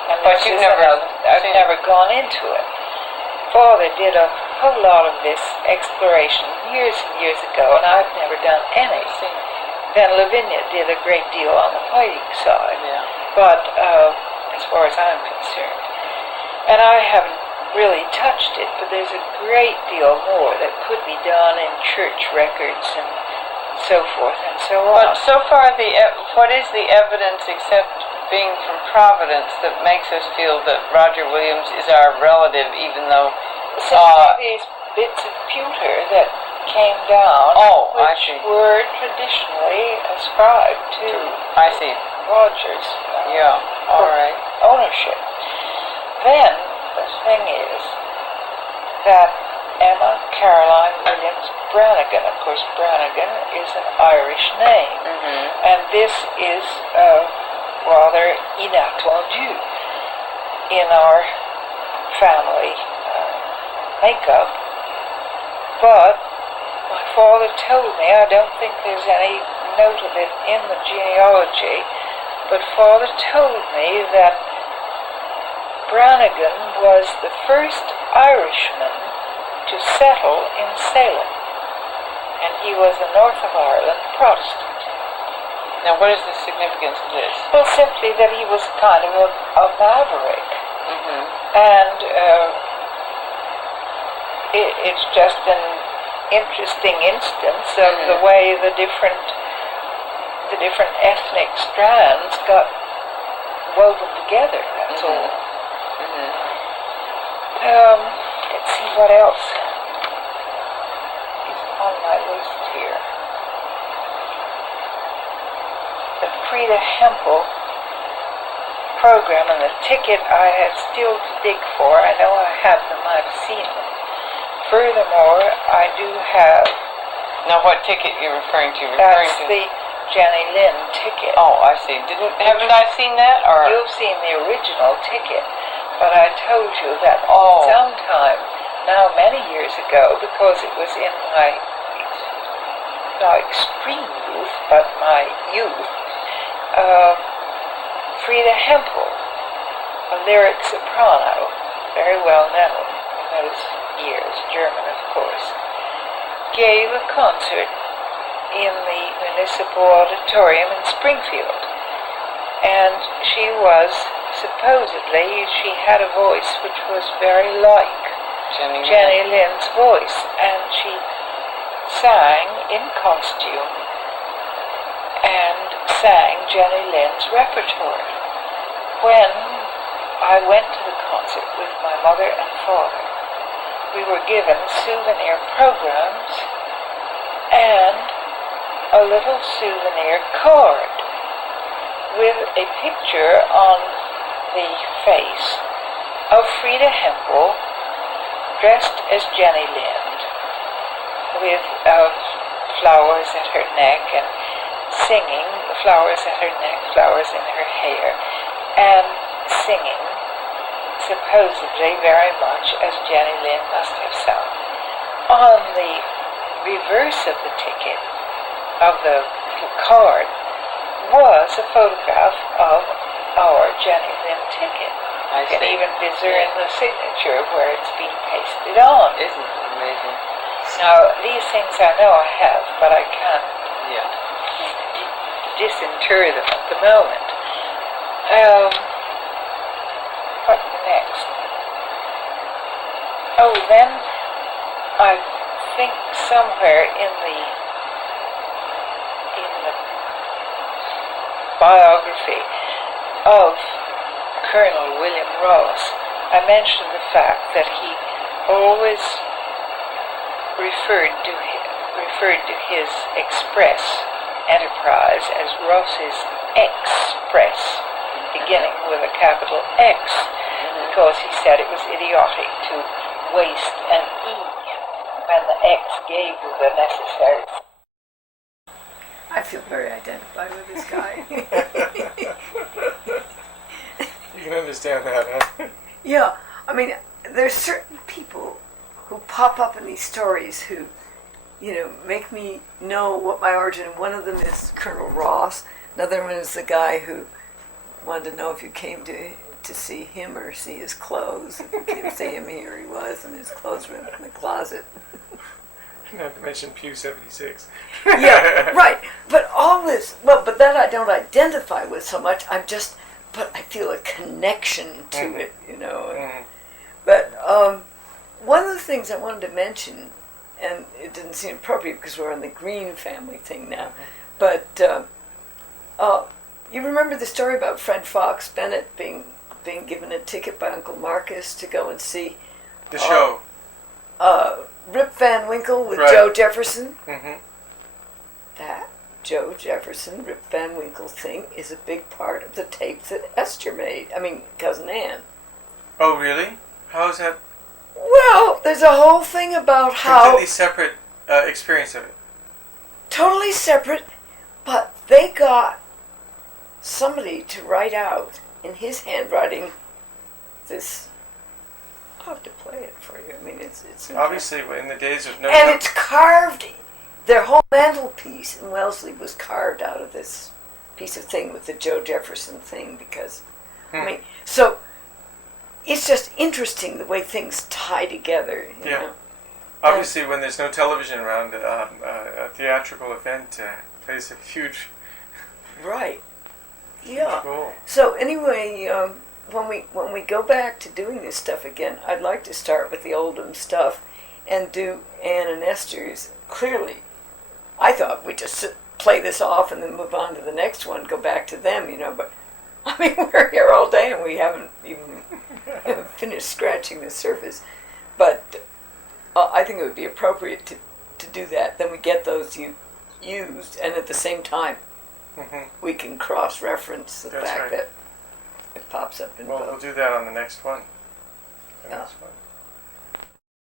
And But this you've is never I've seen never gone into it. Father did a whole lot of this exploration years and years ago, and I've never done any. Then Lavinia did a great deal on the fighting side. Yeah. But as far as I'm concerned, and I haven't really touched it, but there's a great deal more that could be done in church records and so forth and so on. But so far, what is the evidence, except being from Providence, that makes us feel that Roger Williams is our relative, even though... Simply these bits of pewter that came down, Oh, I which see. were traditionally ascribed to I see. Rogers' Yeah. All right. ownership. Then the thing is that Emma Caroline Williams Brannigan, of course, Brannigan is an Irish name, and this is rather inattendu in our family makeup. But my father told me, I don't think there's any note of it in the genealogy, but Father told me that Brannigan was the first Irishman to settle in Salem, and he was a North of Ireland Protestant. Now, what is the significance of this? Well, simply that he was kind of a maverick, and it's just an interesting instance of the way the different the different ethnic strands got woven together. That's all. Let's see what else is on my list here. The Frida Hempel program and the ticket I have still to dig for. I know I have them. I've seen them. Furthermore, I do have. Now, what ticket you're referring to? That's the Jenny Lind ticket. Oh, I see. Haven't I seen that? Or You've seen the original ticket, but I told you that sometime now, many years ago, because it was in my not extreme youth, but my youth, Frida Hempel, a lyric soprano, very well known in those years, German, of course, gave a concert in the Municipal Auditorium in Springfield. And she had a voice which was very like Jenny Lind's voice. And she sang in costume and sang Jenny Lind's repertoire. When I went to the concert with my mother and father, we were given souvenir programs and a little souvenir card with a picture on the face of Frida Hempel dressed as Jenny Lind with flowers at her neck and singing, flowers at her neck, flowers in her hair, and singing supposedly very much as Jenny Lind must have sung. On the reverse of the ticket, of the card, was a photograph of our Jenny Lind ticket. You can even discern the signature where it's being pasted on. Isn't it amazing? Now, these things I know I have, but I can't disinter them at the moment. What next? Oh, then I think somewhere in the biography of Colonel William Ross, I mentioned the fact that he always referred to his express enterprise as Ross's Express, beginning with a capital X, because he said it was idiotic to waste an E when the X gave you the necessary. I feel very identified with this guy. You can understand that, huh? Yeah, I mean, there's certain people who pop up in these stories who, make me know what my origin. One of them is Colonel Ross. Another one is the guy who wanted to know if you came to see him or see his clothes. If you came to see him, here he was, and his clothes were in the closet. Not to mention Pew 76. Yeah, right. But all this, but that I don't identify with so much. But I feel a connection to it, But one of the things I wanted to mention, and it didn't seem appropriate because we're on the Green family thing now, but you remember the story about Fred Fox Bennett being given a ticket by Uncle Marcus to go and see The show. Rip Van Winkle with Right. Joe Jefferson? Mm-hmm. That Joe Jefferson, Rip Van Winkle thing is a big part of the tape that Esther made. Cousin Ann. Oh, really? How is that? Well, there's a whole thing about how... Completely separate experience of it. Totally separate, but they got somebody to write out in his handwriting this... I'll have to play it for you. It's Obviously, in the days of no... And it's carved. Their whole mantelpiece in Wellesley was carved out of this piece of thing with the Joe Jefferson thing because, so it's just interesting the way things tie together. You know? Obviously, when there's no television around, a theatrical event plays a huge... Right. Yeah. Role. So anyway, when we go back to doing this stuff again, I'd like to start with the Oldham stuff and do Anne and Esther's. Clearly, I thought we'd just play this off and then move on to the next one, go back to them, but I mean, we're here all day and we haven't even finished scratching the surface. But I think it would be appropriate to do that. Then we get those used, and at the same time, we can cross-reference the That's fact right. that it pops up in Well, both. we'll do that on the next one. The Yeah. next one.